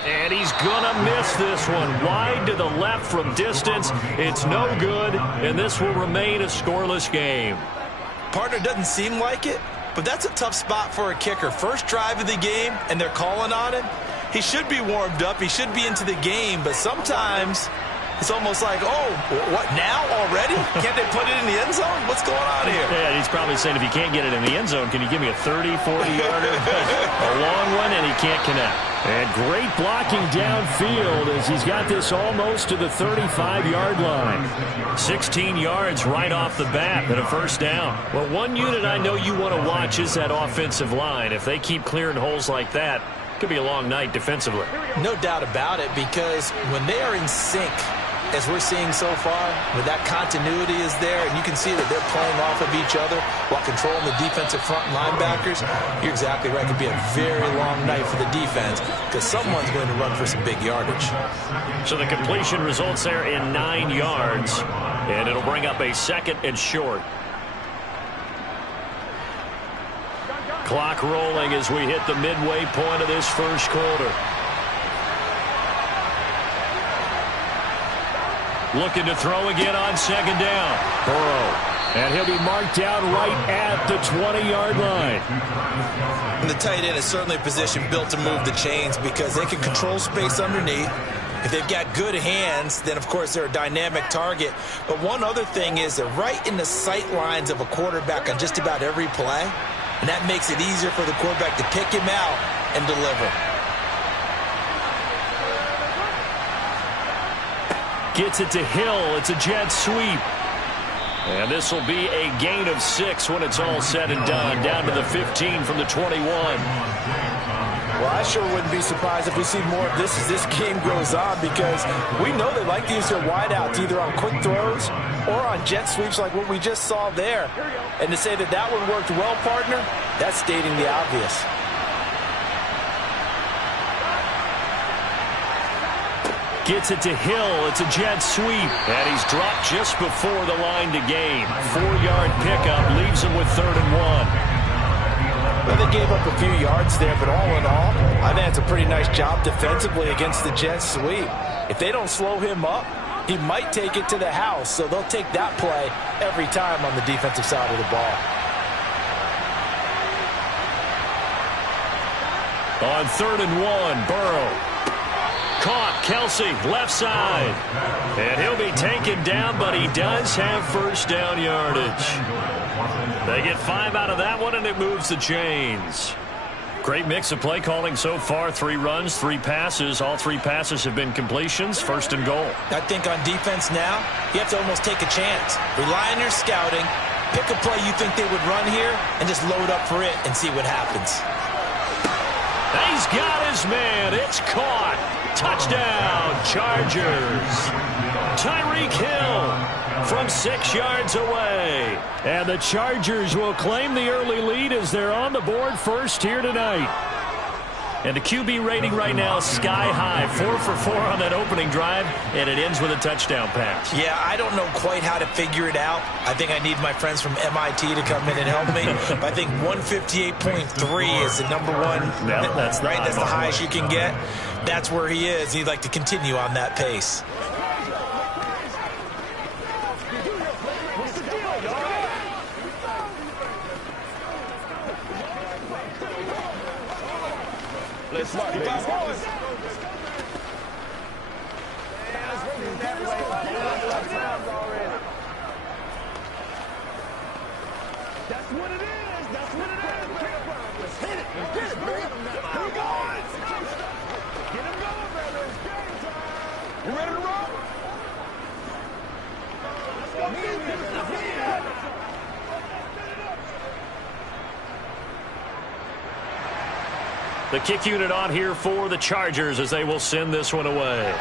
And he's going to miss this one. Wide to the left from distance. It's no good, and this will remain a scoreless game. Partner doesn't seem like it, but that's a tough spot for a kicker. First drive of the game, and they're calling on him. He should be warmed up. He should be into the game, but sometimes it's almost like, oh, what, now already? Can't they put it in the end zone? What's going on here? Yeah, he's probably saying if you can't get it in the end zone, can you give me a 30, 40-yarder? A long one, and he can't connect. And great blocking downfield as he's got this almost to the 35-yard line. 16 yards right off the bat and a 1st down. Well, one unit I know you want to watch is that offensive line. If they keep clearing holes like that, it could be a long night defensively. No doubt about it, because when they are in sync, as we're seeing so far, when that continuity is there, and you can see that they're playing off of each other while controlling the defensive front linebackers, you're exactly right. It could be a very long night for the defense because someone's going to run for some big yardage. So the completion results there in 9 yards, and it'll bring up a 2nd and short. Clock rolling as we hit the midway point of this first quarter. Looking to throw again on 2nd down. Burrow. And he'll be marked down right at the 20-yard line. And the tight end is certainly a position built to move the chains because they can control space underneath. If they've got good hands, then, of course, they're a dynamic target. But one other thing is they're right in the sight lines of a quarterback on just about every play. And that makes it easier for the quarterback to pick him out and deliver. Gets it to Hill. It's a jet sweep. And this will be a gain of 6 when it's all said and done. Down to the 15 from the 21. Well, I sure wouldn't be surprised if we see more of this as this game goes on because we know they like to use their wideouts either on quick throws or on jet sweeps like what we just saw there. And to say that that one worked well, partner, that's stating the obvious. Gets it to Hill. It's a jet sweep. And he's dropped just before the line to gain. 4-yard pickup leaves him with 3rd and 1. Well, they gave up a few yards there, but all in all, I think it's a pretty nice job defensively against the Jets sweep. If they don't slow him up, he might take it to the house, so they'll take that play every time on the defensive side of the ball. On 3rd and 1, Burrow. Caught, Kelsey, left side. And he'll be taken down, but he does have first down yardage. They get 5 out of that one, and it moves the chains. Great mix of play calling so far. 3 runs, 3 passes. All 3 passes have been completions. 1st and goal. I think on defense now, you have to almost take a chance. Rely on your scouting. Pick a play you think they would run here, and just load up for it and see what happens. He's got his man. It's caught. Touchdown, Chargers. Tyreek Hill from 6 yards away. And the Chargers will claim the early lead as they're on the board first here tonight. And the QB rating right now is sky high. 4 for 4 on that opening drive, and it ends with a touchdown pass. Yeah, I don't know quite how to figure it out. I think I need my friends from MIT to come in and help me. But I think 158.3 is the number one. Yeah, that's right. That's the highest you can get. That's where he is. He'd like to continue on that pace. Let's mark it. That's what it is. That's what it is. Let's hit it. Get it, man. Keep going. Get him going, brother. It's game time. You ready to roll? Let's go. The kick unit on here for the Chargers as they will send this one away.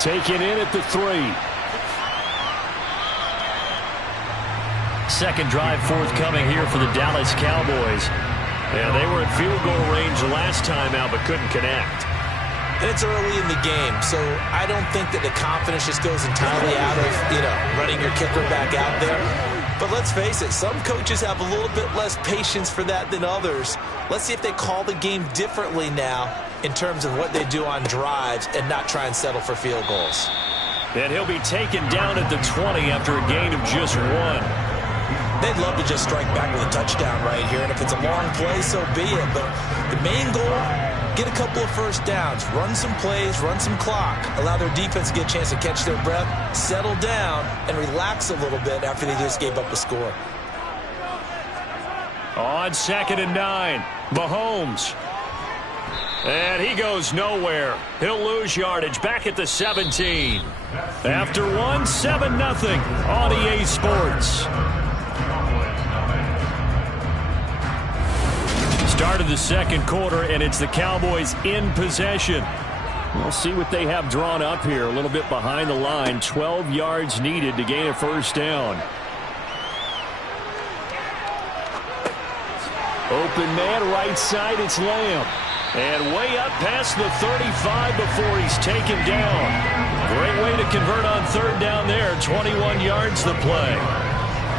Taken in at the 3. Second drive forthcoming here for the Dallas Cowboys. Yeah, they were in field goal range last time out but couldn't connect. And it's early in the game, so I don't think that the confidence just goes entirely out of, running your kicker back out there. But let's face it, some coaches have a little bit less patience for that than others. Let's see if they call the game differently now in terms of what they do on drives and not try and settle for field goals. And he'll be taken down at the 20 after a gain of just 1. They'd love to just strike back with a touchdown right here, and if it's a long play, so be it. But the main goal, get a couple of first downs, run some plays, run some clock, allow their defense to get a chance to catch their breath, settle down, and relax a little bit after they just gave up a score. On 2nd and 9, Mahomes. And he goes nowhere. He'll lose yardage back at the 17. After 1, 7-0 on EA Sports. Start of the second quarter, and it's the Cowboys in possession. We'll see what they have drawn up here. A little bit behind the line. 12 yards needed to gain a first down. Open man, right side, it's Lamb. And way up past the 35 before he's taken down. Great way to convert on 3rd down there. 21 yards the play.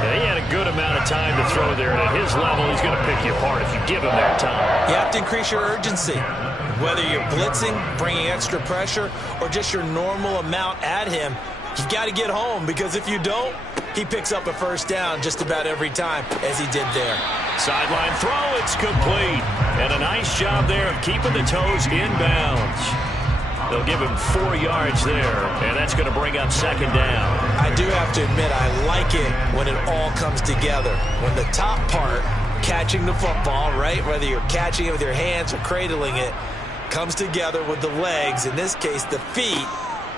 Yeah, he had a good amount of time to throw there, and at his level, he's going to pick you apart if you give him that time. You have to increase your urgency. Whether you're blitzing, bringing extra pressure, or just your normal amount at him, you've got to get home, because if you don't, he picks up a first down just about every time, as he did there. Sideline throw, it's complete. And a nice job there of keeping the toes inbounds. They'll give him 4 yards there, and that's going to bring up 2nd down. I do have to admit, I like it when it all comes together. When the top part, catching the football, right, whether you're catching it with your hands or cradling it, comes together with the legs, in this case the feet,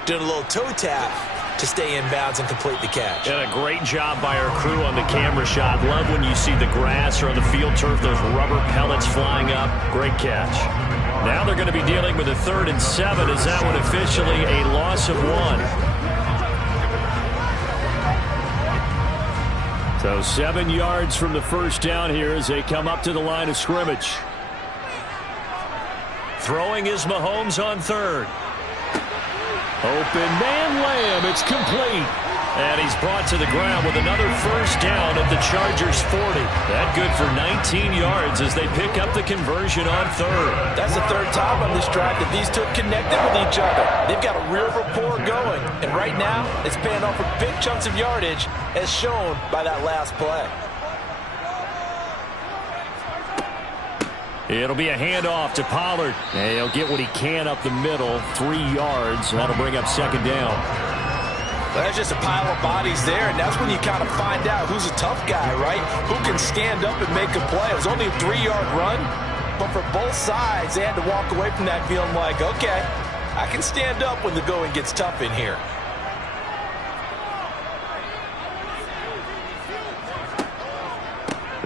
doing a little toe tap to stay in bounds and complete the catch. And a great job by our crew on the camera shot. Love when you see the grass or on the field turf, those rubber pellets flying up. Great catch. Now they're going to be dealing with a 3rd and 7. Is that one officially a loss of 1? So 7 yards from the first down here as they come up to the line of scrimmage. Throwing is Mahomes on 3rd. Open man Lamb. It's complete. And he's brought to the ground with another first down at the Chargers 40. That good for 19 yards as they pick up the conversion on third. That's the third time on this drive that these two have connected with each other. They've got a real rapport going. And right now, it's paying off with big chunks of yardage as shown by that last play. It'll be a handoff to Pollard. And he'll get what he can up the middle, 3 yards. That'll bring up second down. Well, there's just a pile of bodies there, and that's when you kind of find out who's a tough guy, right? Who can stand up and make a play. It was only a 3-yard run, but for both sides, they had to walk away from that feeling like, okay, I can stand up when the going gets tough in here.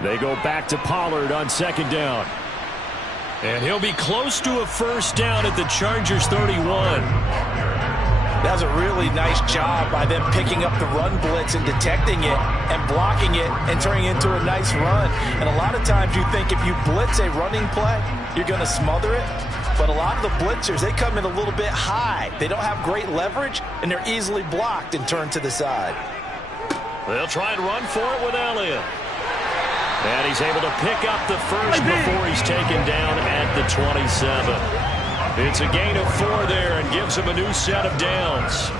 They go back to Pollard on second down. And he'll be close to a first down at the Chargers 31. That was a really nice job by them picking up the run blitz and detecting it and blocking it and turning it into a nice run. And a lot of times you think if you blitz a running play, you're going to smother it. But a lot of the blitzers, they come in a little bit high. They don't have great leverage, and they're easily blocked and turned to the side. They'll try and run for it with Elliott. And he's able to pick up the first before he's taken down at the 27. It's a gain of 4 there and gives him a new set of downs.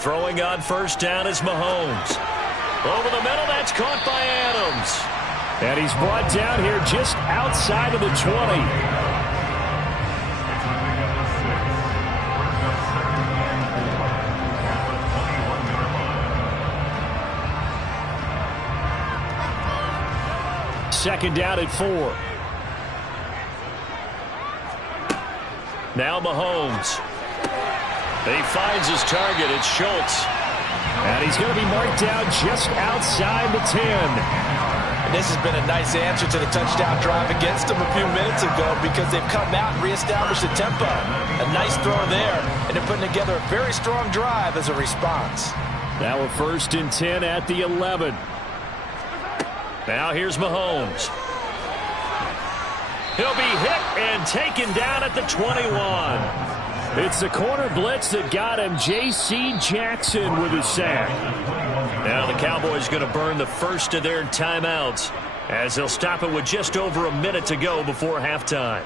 Throwing on first down is Mahomes. Over the middle, that's caught by Adams. And he's brought down here just outside of the 20. Second down at 4. Now Mahomes. He finds his target. It's Schultz. And he's going to be marked down just outside the 10. And this has been a nice answer to the touchdown drive against them a few minutes ago because they've come out and reestablished the tempo. A nice throw there, and they're putting together a very strong drive as a response. Now a first and 10 at the 11. Now here's Mahomes. He'll be hit and taken down at the 21. It's the corner blitz that got him. J.C. Jackson with his sack. Now the Cowboys going to burn the first of their timeouts as they'll stop it with just over a minute to go before halftime.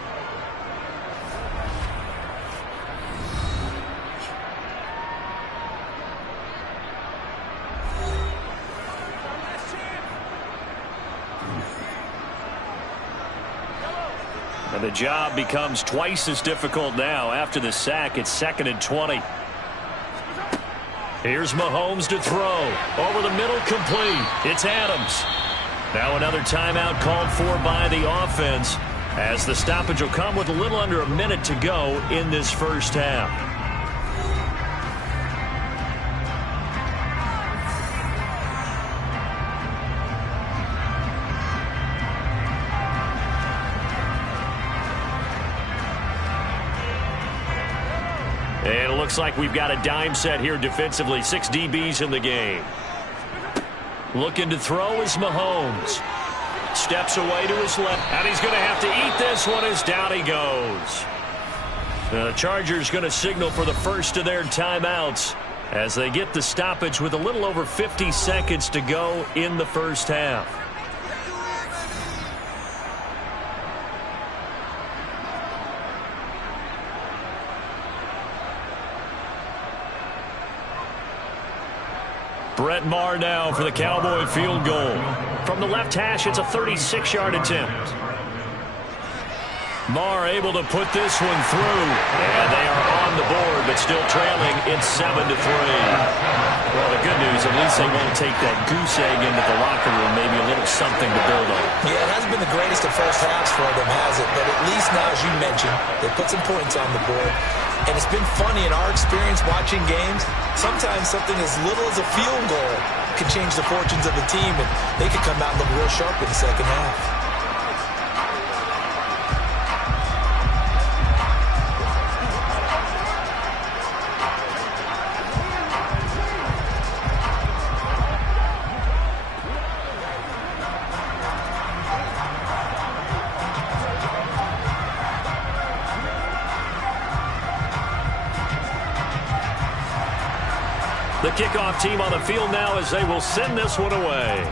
And the job becomes twice as difficult now after the sack. It's second and 20. Here's Mahomes to throw. Over the middle, complete. It's Adams. Now another timeout called for by the offense as the stoppage will come with a little under a minute to go in this first half. And it looks like we've got a dime set here defensively. 6 DBs in the game. Looking to throw is Mahomes. Steps away to his left. And he's going to have to eat this one as down he goes. The Chargers going to signal for the first of their timeouts as they get the stoppage with a little over 50 seconds to go in the first half. Brett Maher now for the Cowboy field goal. From the left hash, it's a 36-yard attempt. Maher able to put this one through. And they are on the board, but still trailing. It's 7-3. Well, the good news, at least they won't take that goose egg into the locker room. Maybe a little something to build on. Yeah, it hasn't been the greatest of first halves for them, has it? But at least now, as you mentioned, they put some points on the board. And it's been funny in our experience watching games. Sometimes something as little as a field goal can change the fortunes of the team, and they could come out and look real sharp in the second half. The kickoff team on the field now as they will send this one away.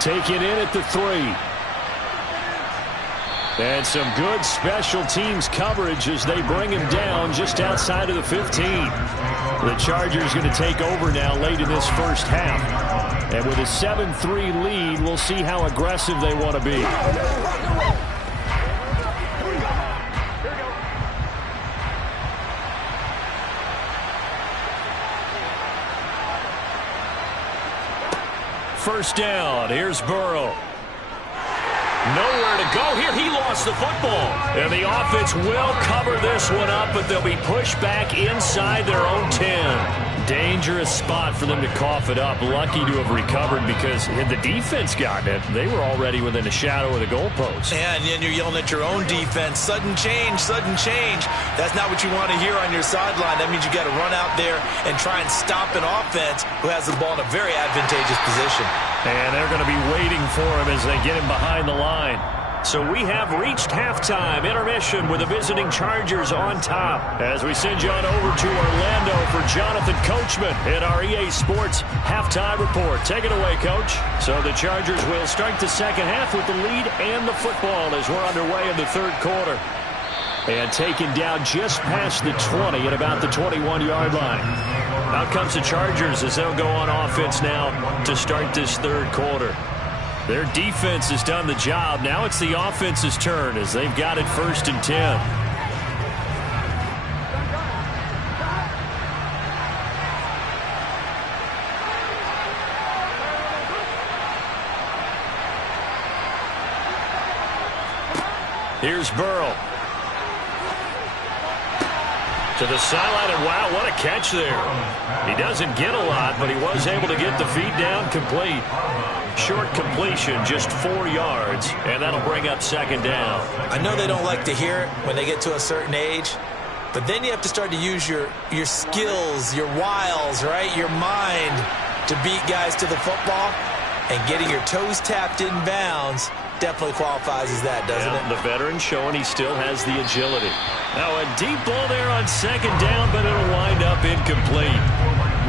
Taken in at the 3. And some good special teams coverage as they bring him down just outside of the 15. The Chargers going to take over now late in this first half. And with a 7-3 lead, we'll see how aggressive they want to be. First down. Here's Burrow. Nowhere to go here. He lost the football. And the offense will cover this one up, but they'll be pushed back inside their own 10. Dangerous spot for them to cough it up. Lucky to have recovered because had the defense gotten it, they were already within a shadow of the goalpost. And then you're yelling at your own defense. Sudden change, sudden change. That's not what you want to hear on your sideline. That means you got to run out there and try and stop an offense who has the ball in a very advantageous position. And they're going to be waiting for him as they get him behind the line. So we have reached halftime intermission with the visiting Chargers on top. As we send you on over to Orlando for Jonathan Coachman in our EA Sports Halftime Report. Take it away, Coach. So the Chargers will start the second half with the lead and the football as we're underway in the third quarter. And taken down just past the 20 at about the 21-yard line. Out comes the Chargers as they'll go on offense now to start this third quarter. Their defense has done the job. Now it's the offense's turn as they've got it 1st and 10. Here's Burrow. To the sideline, and wow, what a catch there. He doesn't get a lot, but he was able to get the feet down complete. Short completion, just 4 yards, and that'll bring up second down. I know they don't like to hear it when they get to a certain age, but then you have to start to use your skills, your wiles, right, your mind to beat guys to the football, and getting your toes tapped in bounds definitely qualifies as that, doesn't it? The veteran showing he still has the agility. Now a deep ball there on second down, but it'll wind up incomplete.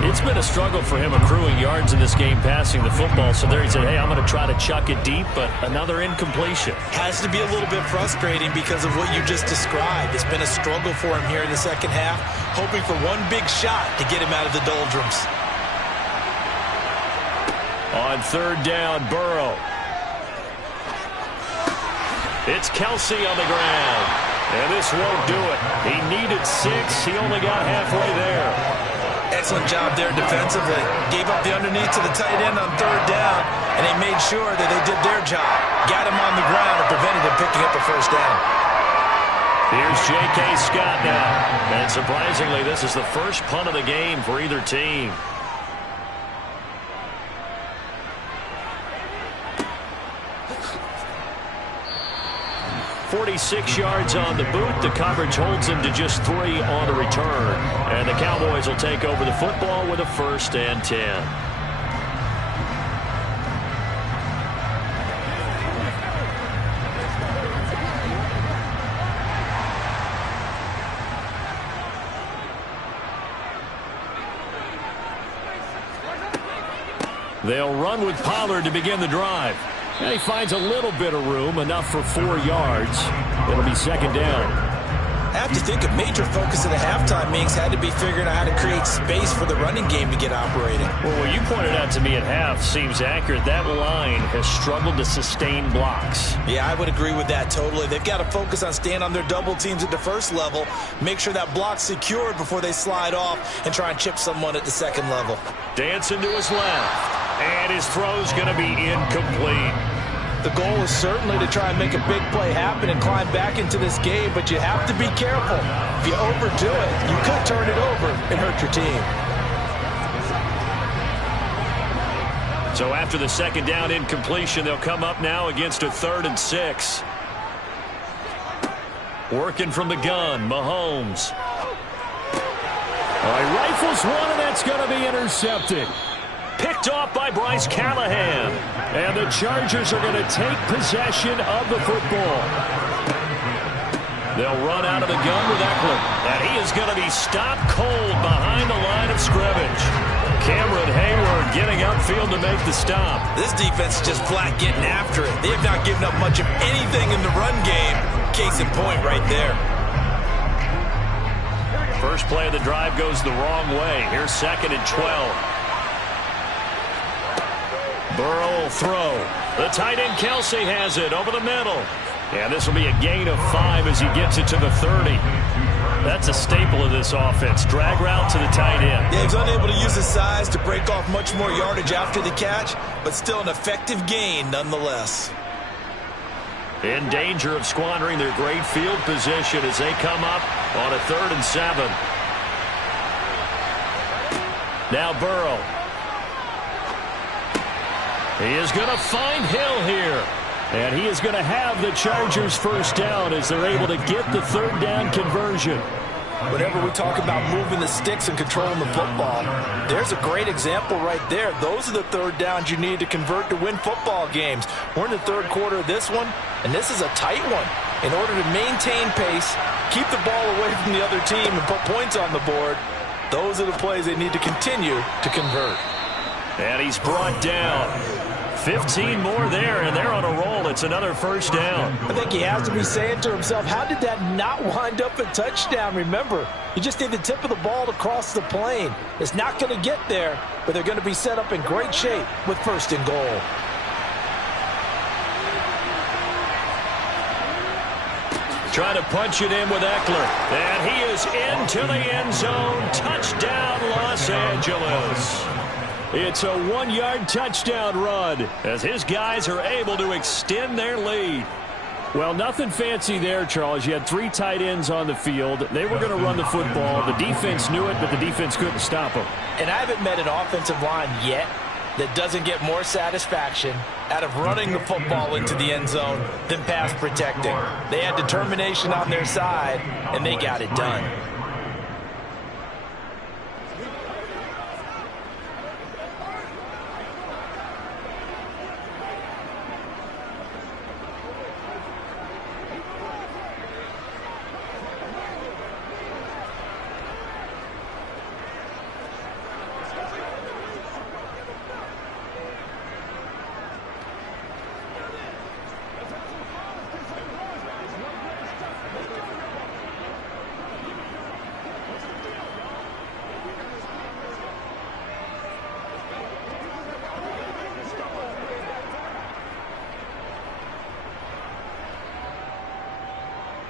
It's been a struggle for him accruing yards in this game passing the football. So there he said, hey, I'm going to try to chuck it deep, but another incompletion. Has to be a little bit frustrating because of what you just described. It's been a struggle for him here in the second half, hoping for one big shot to get him out of the doldrums. On third down, Burrow. It's Kelsey on the ground. And this won't do it. He needed 6. He only got halfway there. Excellent job there defensively. Gave up the underneath to the tight end on third down, and they made sure that they did their job. Got him on the ground and prevented him picking up a first down. Here's J.K. Scott now. And surprisingly, this is the first punt of the game for either team. .46 yards on the boot. The coverage holds him to just 3 on the return. And the Cowboys will take over the football with a 1st and 10. They'll run with Pollard to begin the drive. And he finds a little bit of room, enough for 4 yards. It'll be second down. I have to think a major focus of the halftime meetings had to be figuring out how to create space for the running game to get operating. Well, what you pointed out to me at half seems accurate. That line has struggled to sustain blocks. Yeah, I would agree with that totally. They've got to focus on staying on their double teams at the first level, make sure that block's secured before they slide off and try and chip someone at the second level. Dancing to his left. And his throw's going to be incomplete. The goal is certainly to try and make a big play happen and climb back into this game, but you have to be careful. If you overdo it, you could turn it over and hurt your team. So after the second down incompletion, they'll come up now against a 3rd and 6. Working from the gun, Mahomes. All right, rifles one, and that's going to be intercepted. Picked off by Bryce Callahan. And the Chargers are going to take possession of the football. They'll run out of the gun with Eckler. And he is going to be stopped cold behind the line of scrimmage. Cameron Hayward getting upfield to make the stop. This defense is just flat getting after it. They have not given up much of anything in the run game. Case in point right there. First play of the drive goes the wrong way. Here's 2nd and 12. Burrow will throw. The tight end Kelsey has it over the middle. And this will be a gain of 5 as he gets it to the 30. That's a staple of this offense. Drag route to the tight end. Yeah, he's unable to use his size to break off much more yardage after the catch, but still an effective gain nonetheless. In danger of squandering their great field position as they come up on a 3rd and 7. Now Burrow. He is going to find Hill here. And he is going to have the Chargers first down as they're able to get the 3rd down conversion. Whenever we talk about moving the sticks and controlling the football, there's a great example right there. Those are the 3rd downs you need to convert to win football games. We're in the 3rd quarter of this one, and this is a tight one. In order to maintain pace, keep the ball away from the other team, and put points on the board, those are the plays they need to continue to convert. And he's brought down. 15 more there, and they're on a roll. It's another first down. I think he has to be saying to himself, how did that not wind up a touchdown? Remember, you just need the tip of the ball to cross the plane. It's not going to get there, but they're going to be set up in great shape with 1st and goal. Trying to punch it in with Eckler. And he is into the end zone. Touchdown, Los Angeles. It's a 1-yard touchdown run as his guys are able to extend their lead. Well, nothing fancy there, Charles. You had 3 tight ends on the field. They were going to run the football. The defense knew it, but the defense couldn't stop them. And I haven't met an offensive line yet that doesn't get more satisfaction out of running the football into the end zone than pass protecting. They had determination on their side, and they got it done.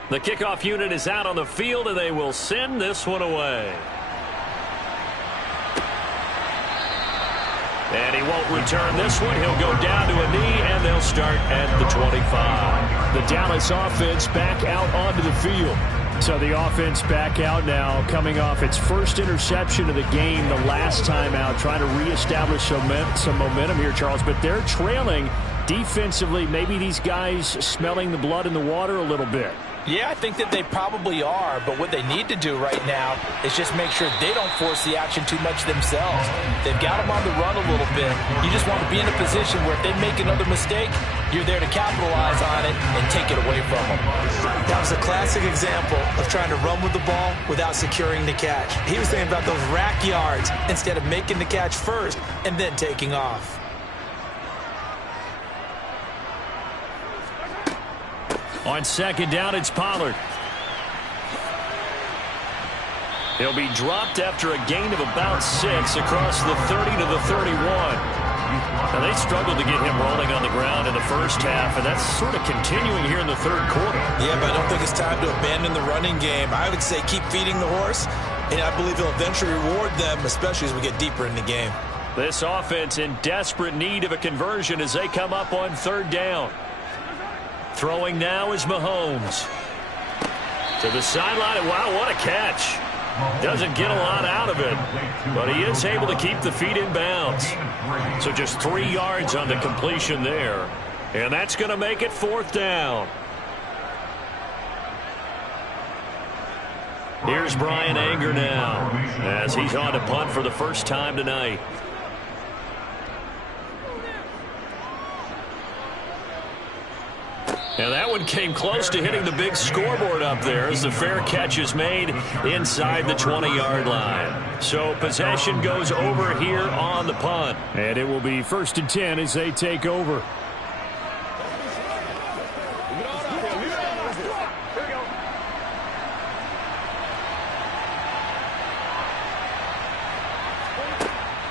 The kickoff unit is out on the field, and they will send this one away. And he won't return this one. He'll go down to a knee, and they'll start at the 25. The Dallas offense back out onto the field. So the offense back out now, coming off its first interception of the game the last time out, trying to reestablish some momentum here, Charles. But they're trailing defensively. Maybe these guys smelling the blood in the water a little bit. Yeah, I think that they probably are, but what they need to do right now is just make sure they don't force the action too much themselves. They've got them on the run a little bit. You just want to be in a position where if they make another mistake, you're there to capitalize on it and take it away from them. That was a classic example of trying to run with the ball without securing the catch. He was thinking about those rack yards instead of making the catch first and then taking off. On second down, it's Pollard. He'll be dropped after a gain of about 6 across the 30 to the 31. Now, they struggled to get him rolling on the ground in the first half, and that's sort of continuing here in the 3rd quarter. Yeah, but I don't think it's time to abandon the running game. I would say keep feeding the horse, and I believe he'll eventually reward them, especially as we get deeper in the game. This offense in desperate need of a conversion as they come up on 3rd down. Throwing now is Mahomes. To the sideline. Wow, what a catch. Doesn't get a lot out of it, but he is able to keep the feet in bounds. So just 3 yards on the completion there. And that's going to make it 4th down. Here's Bryan Anger now as he's on to punt for the first time tonight. And that one came close to hitting the big scoreboard up there as the fair catch is made inside the 20-yard line. So possession goes over here on the punt. And it will be 1st and 10 as they take over.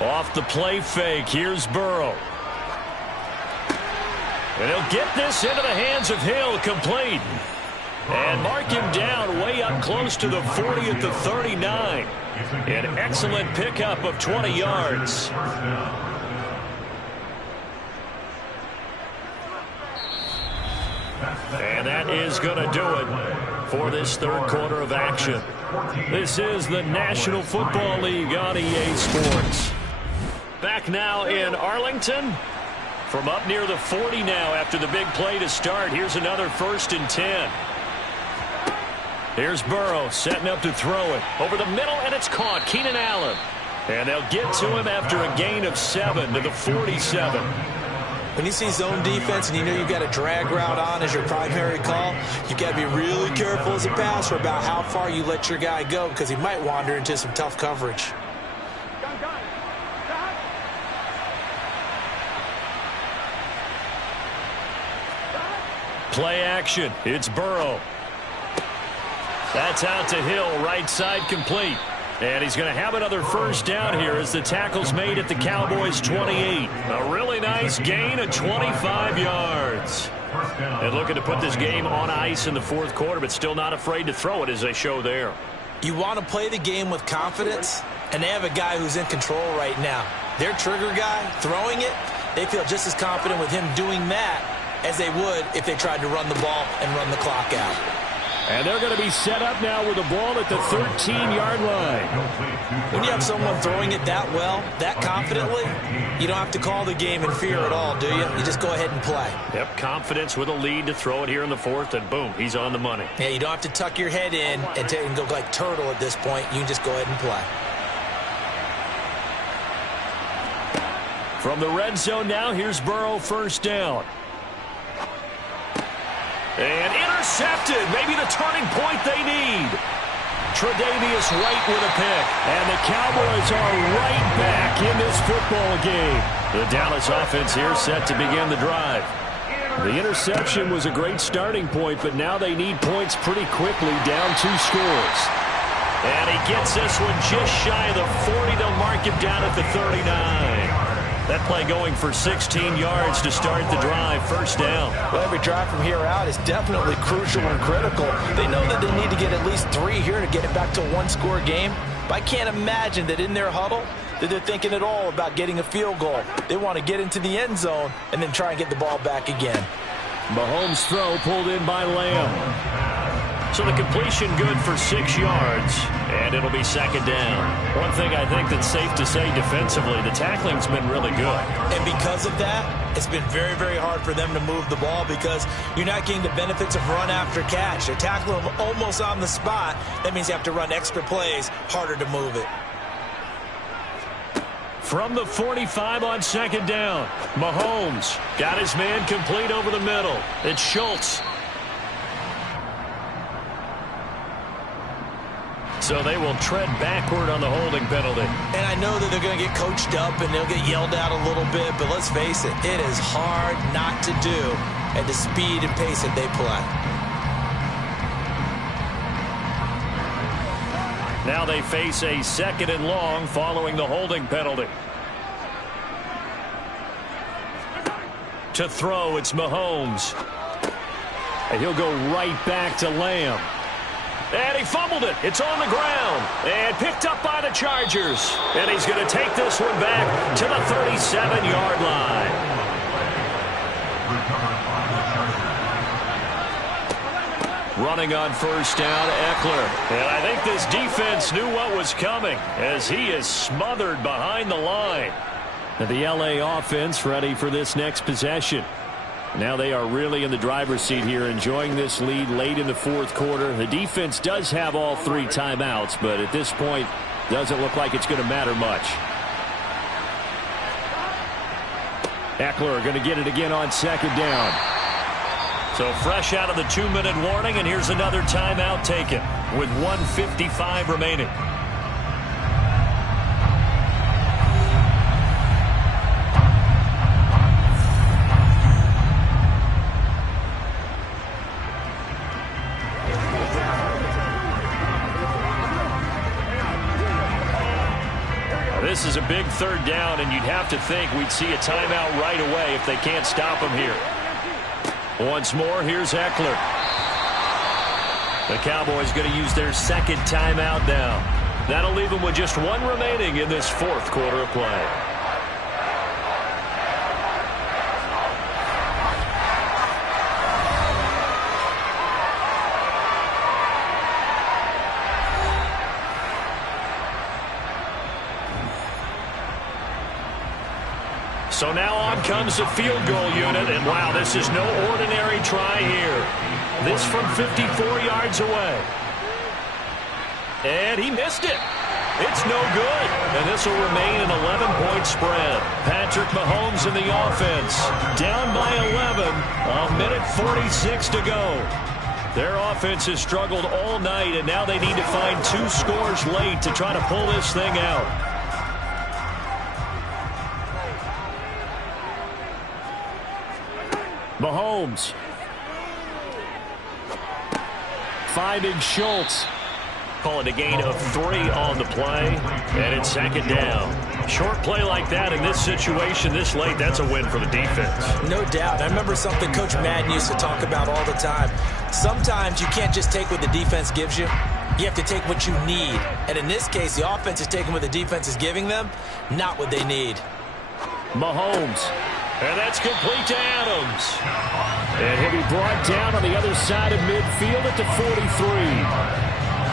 Off the play fake, here's Burrow. And he'll get this into the hands of Hill, complete. And mark him down way up close to the 40 at the 39. An excellent pickup of 20 yards. And that is going to do it for this 3rd quarter of action. This is the National Football League on EA Sports. Back now in Arlington. From up near the 40 now after the big play to start. Here's another 1st and 10. Here's Burrow setting up to throw it. Over the middle, and it's caught. Keenan Allen. And they'll get to him after a gain of 7 to the 47. When you see zone defense and you know you've got a drag route on as your primary call, you've got to be really careful as a passer about how far you let your guy go because he might wander into some tough coverage. Play action. It's Burrow. That's out to Hill, right side complete. And he's going to have another 1st down here as the tackle's made at the Cowboys' 28. A really nice gain of 25 yards. And looking to put this game on ice in the 4th quarter, but still not afraid to throw it as they show there. You want to play the game with confidence, and they have a guy who's in control right now. Their trigger guy, throwing it, they feel just as confident with him doing that as they would if they tried to run the ball and run the clock out. And they're going to be set up now with the ball at the 13-yard line. When you have someone throwing it that well, that confidently, you don't have to call the game in fear at all, do you? You just go ahead and play. Yep, confidence with a lead to throw it here in the 4th, and boom, he's on the money. Yeah, you don't have to tuck your head in and go like turtle at this point. You can just go ahead and play. From the red zone now, here's Burrow, 1st down. And intercepted. Maybe the turning point they need. Tre'Davious White with a pick. And the Cowboys are right back in this football game. The Dallas offense here set to begin the drive. The interception was a great starting point, but now they need points pretty quickly, down 2 scores. And he gets this one just shy of the 40. They'll mark him down at the 39. That play going for 16 yards to start the drive, 1st down. Well, every drive from here out is definitely crucial and critical. They know that they need to get at least 3 here to get it back to a 1-score game. But I can't imagine that in their huddle that they're thinking at all about getting a field goal. They want to get into the end zone and then try and get the ball back again. Mahomes' throw pulled in by Lamb. So the completion good for 6 yards, and it'll be 2nd down. One thing I think that's safe to say defensively, the tackling's been really good. And because of that, it's been very, very hard for them to move the ball because you're not getting the benefits of run after catch. They're tackling them almost on the spot. That means you have to run extra plays, harder to move it. From the 45 on 2nd down, Mahomes got his man complete over the middle. It's Schultz. So they will tread backward on the holding penalty. And I know that they're going to get coached up and they'll get yelled at a little bit, but let's face it, it is hard not to do at the speed and pace that they play. Now they face a 2nd and long following the holding penalty. To throw, it's Mahomes. And he'll go right back to Lamb. And he fumbled it. It's on the ground. And picked up by the Chargers. And he's going to take this one back to the 37-yard line. Running on first down, Eckler. And I think this defense knew what was coming as he is smothered behind the line. And the LA offense ready for this next possession. Now they are really in the driver's seat here, enjoying this lead late in the fourth quarter. The defense does have all 3 timeouts, but at this point, doesn't look like it's going to matter much. Eckler going to get it again on second down. So fresh out of the 2-minute warning, and here's another timeout taken with 1:55 remaining. This is a big third down, and you'd have to think we'd see a timeout right away if they can't stop him here. Once more, here's Eckler. The Cowboys going to use their second timeout now. That'll leave them with just 1 remaining in this fourth quarter of play. So now on comes the field goal unit, and wow, this is no ordinary try here. This from 54 yards away. And he missed it. It's no good. And this will remain an 11-point spread. Patrick Mahomes in the offense. Down by 11. A minute 46 to go. Their offense has struggled all night, and now they need to find 2 scores late to try to pull this thing out. Mahomes finding Schultz. Call it a gain of 3 on the play, and it's second down. Short play like that in this situation this late, that's a win for the defense. No doubt. I remember something Coach Madden used to talk about all the time. Sometimes you can't just take what the defense gives you. You have to take what you need. And in this case, the offense is taking what the defense is giving them, not what they need. Mahomes. And that's complete to Adams. And he'll be brought down on the other side of midfield at the 43.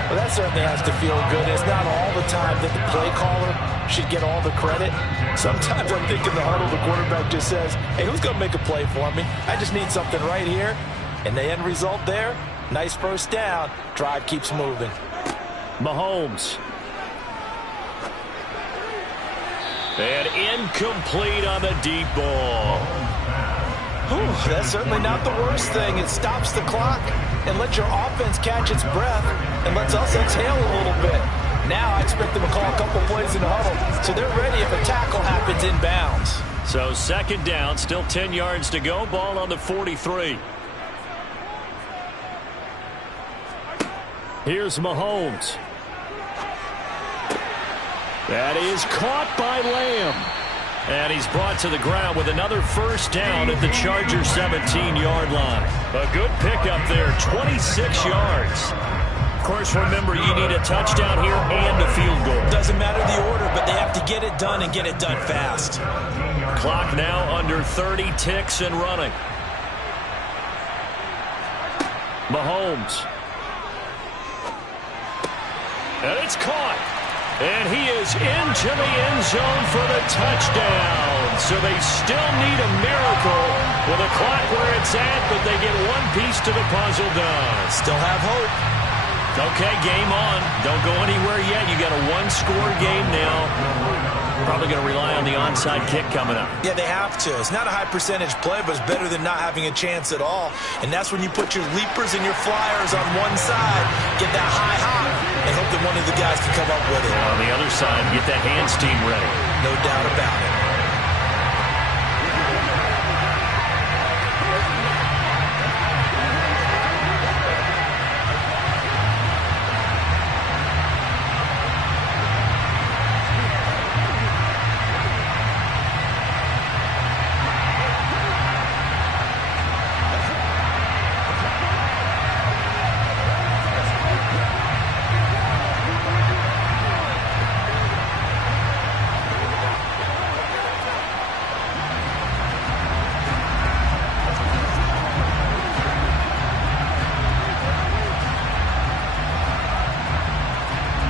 Well, that certainly has to feel good. It's not all the time that the play caller should get all the credit. Sometimes I'm thinking the huddle, the quarterback just says, hey, who's going to make a play for me? I just need something right here. And the end result there, nice first down. Drive keeps moving. Mahomes. And incomplete on the deep ball. Whew, that's certainly not the worst thing. It stops the clock and lets your offense catch its breath and lets us exhale a little bit. Now I expect them to call a couple plays in the huddle, so they're ready if a tackle happens inbounds. So second down, still 10 yards to go. Ball on the 43. Here's Mahomes. That is caught by Lamb. And he's brought to the ground with another first down at the Chargers 17-yard line. A good pickup there, 26 yards. Of course, remember, you need a touchdown here and a field goal. Doesn't matter the order, but they have to get it done and get it done fast. Clock now under 30 ticks and running. Mahomes. And it's caught. And he is into the end zone for the touchdown. So they still need a miracle with a clock where it's at, but they get one piece to the puzzle done. Still have hope. Okay, game on. Don't go anywhere yet. You got a one-score game now. Probably going to rely on the onside kick coming up. Yeah, they have to. It's not a high-percentage play, but it's better than not having a chance at all. And that's when you put your leapers and your flyers on one side, get that high hop, and hope that one of the guys can come up with it. On the other side, get that hands team ready. No doubt about it.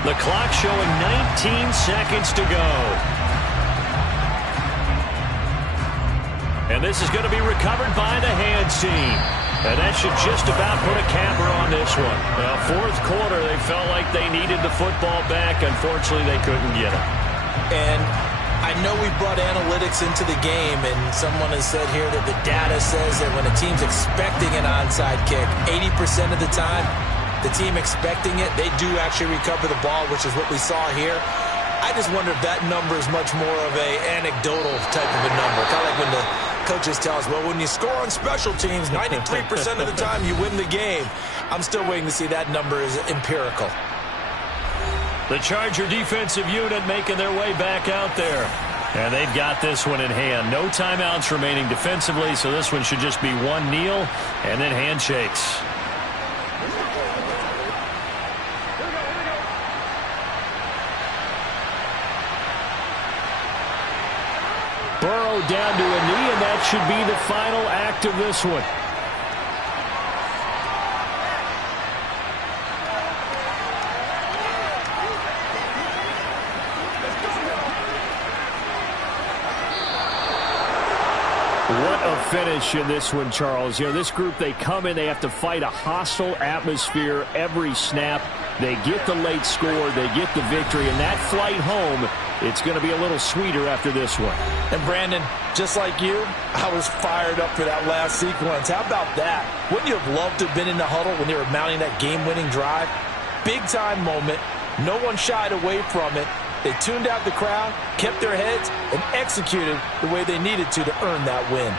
The clock showing 19 seconds to go. And this is going to be recovered by the hands team. And that should just about put a capper on this one. Well, fourth quarter, they felt like they needed the football back. Unfortunately, they couldn't get it. And I know we brought analytics into the game, and someone has said here that the data says that when a team's expecting an onside kick, 80% of the time, the team expecting it, they do actually recover the ball, which is what we saw here. I just wonder if that number is much more of a anecdotal type of a number. Kind of like when the coaches tell us, well, when you score on special teams, 93% of the time you win the game. I'm still waiting to see that number is empirical. The Charger defensive unit making their way back out there. And they've got this one in hand. No timeouts remaining defensively, so this one should just be one kneel and then handshakes. Burrow down to a knee, and that should be the final act of this one. What a finish in this one, Charles. You know, this group, they come in, they have to fight a hostile atmosphere every snap. They get the late score, they get the victory, and that flight home, it's going to be a little sweeter after this one. And Brandon, just like you, I was fired up for that last sequence. How about that? Wouldn't you have loved to have been in the huddle when they were mounting that game-winning drive? Big-time moment. No one shied away from it. They tuned out the crowd, kept their heads, and executed the way they needed to earn that win.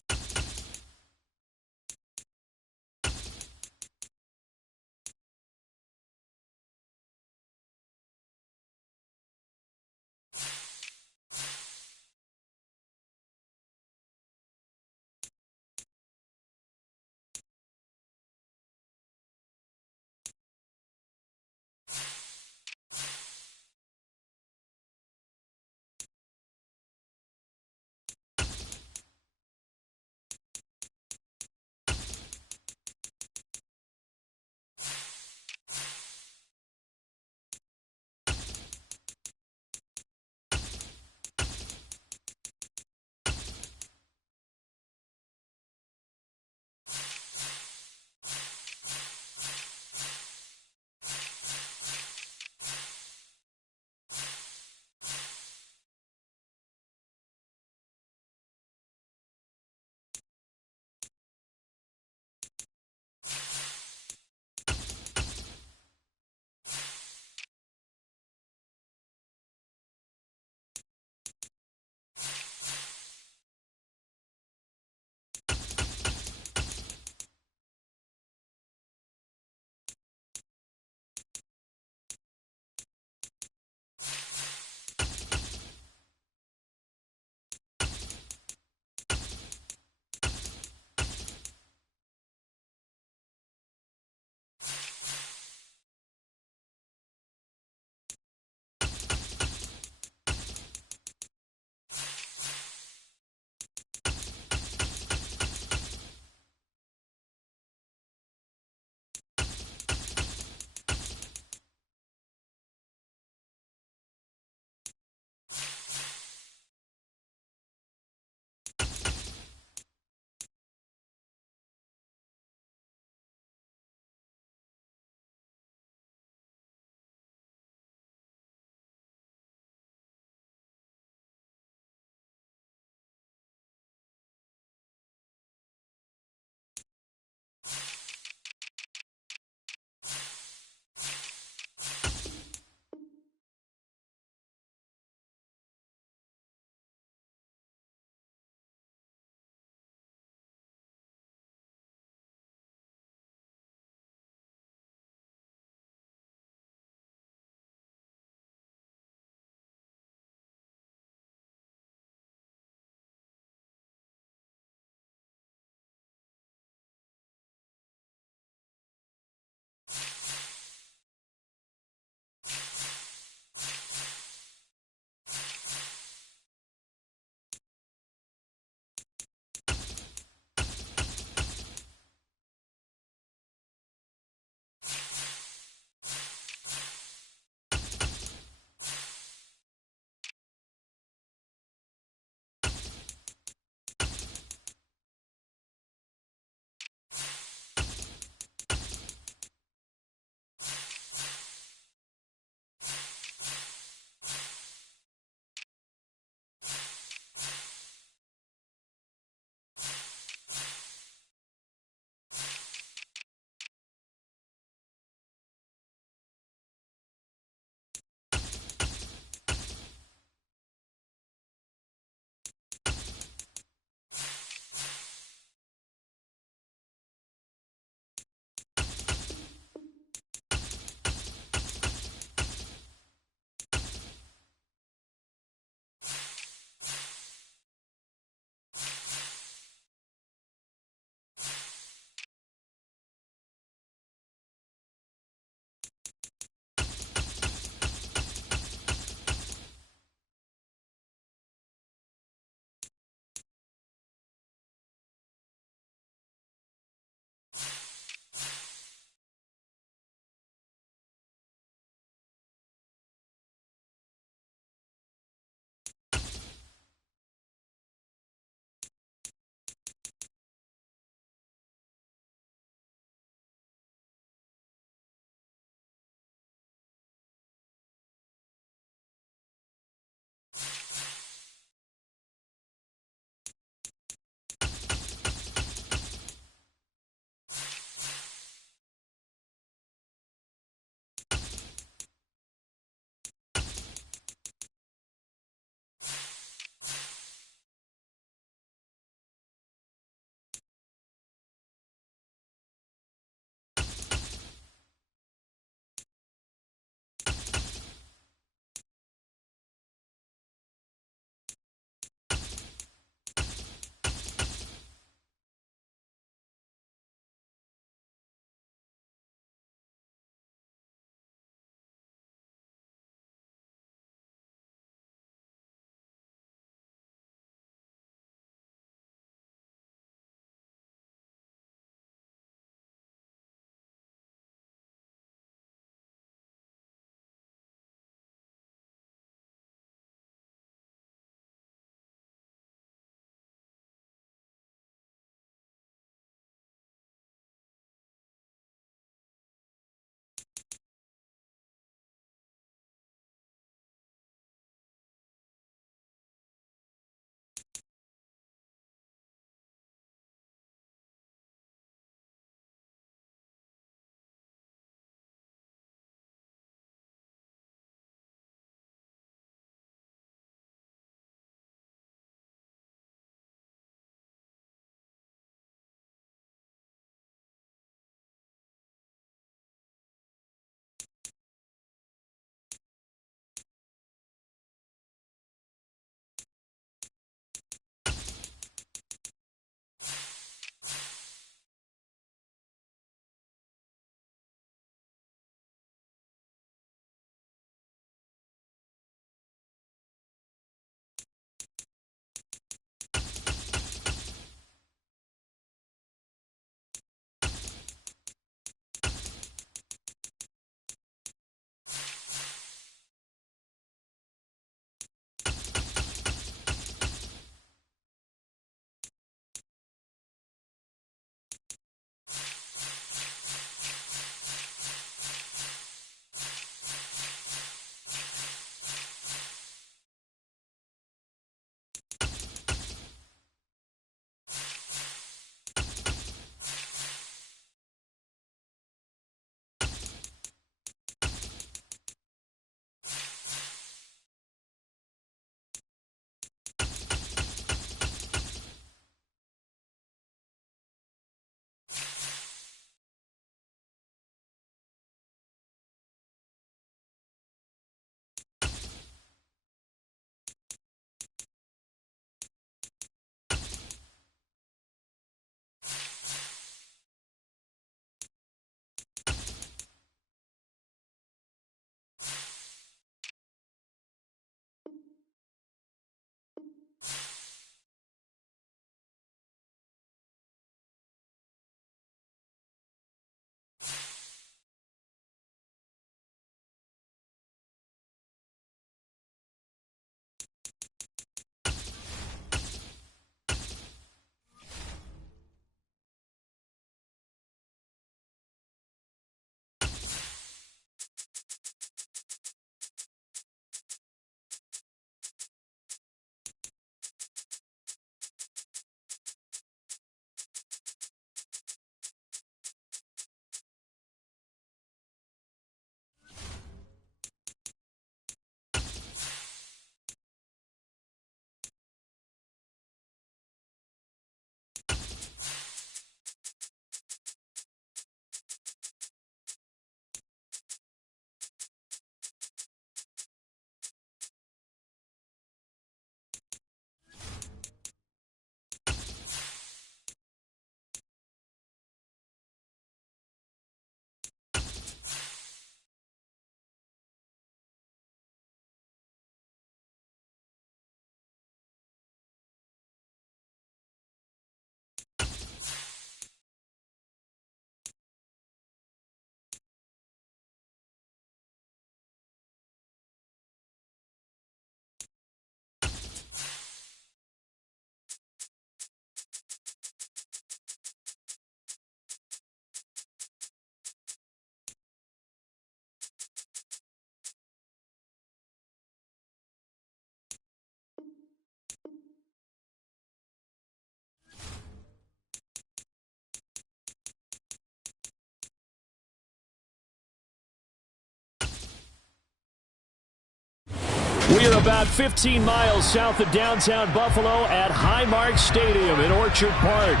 We are about 15 miles south of downtown Buffalo at Highmark Stadium in Orchard Park.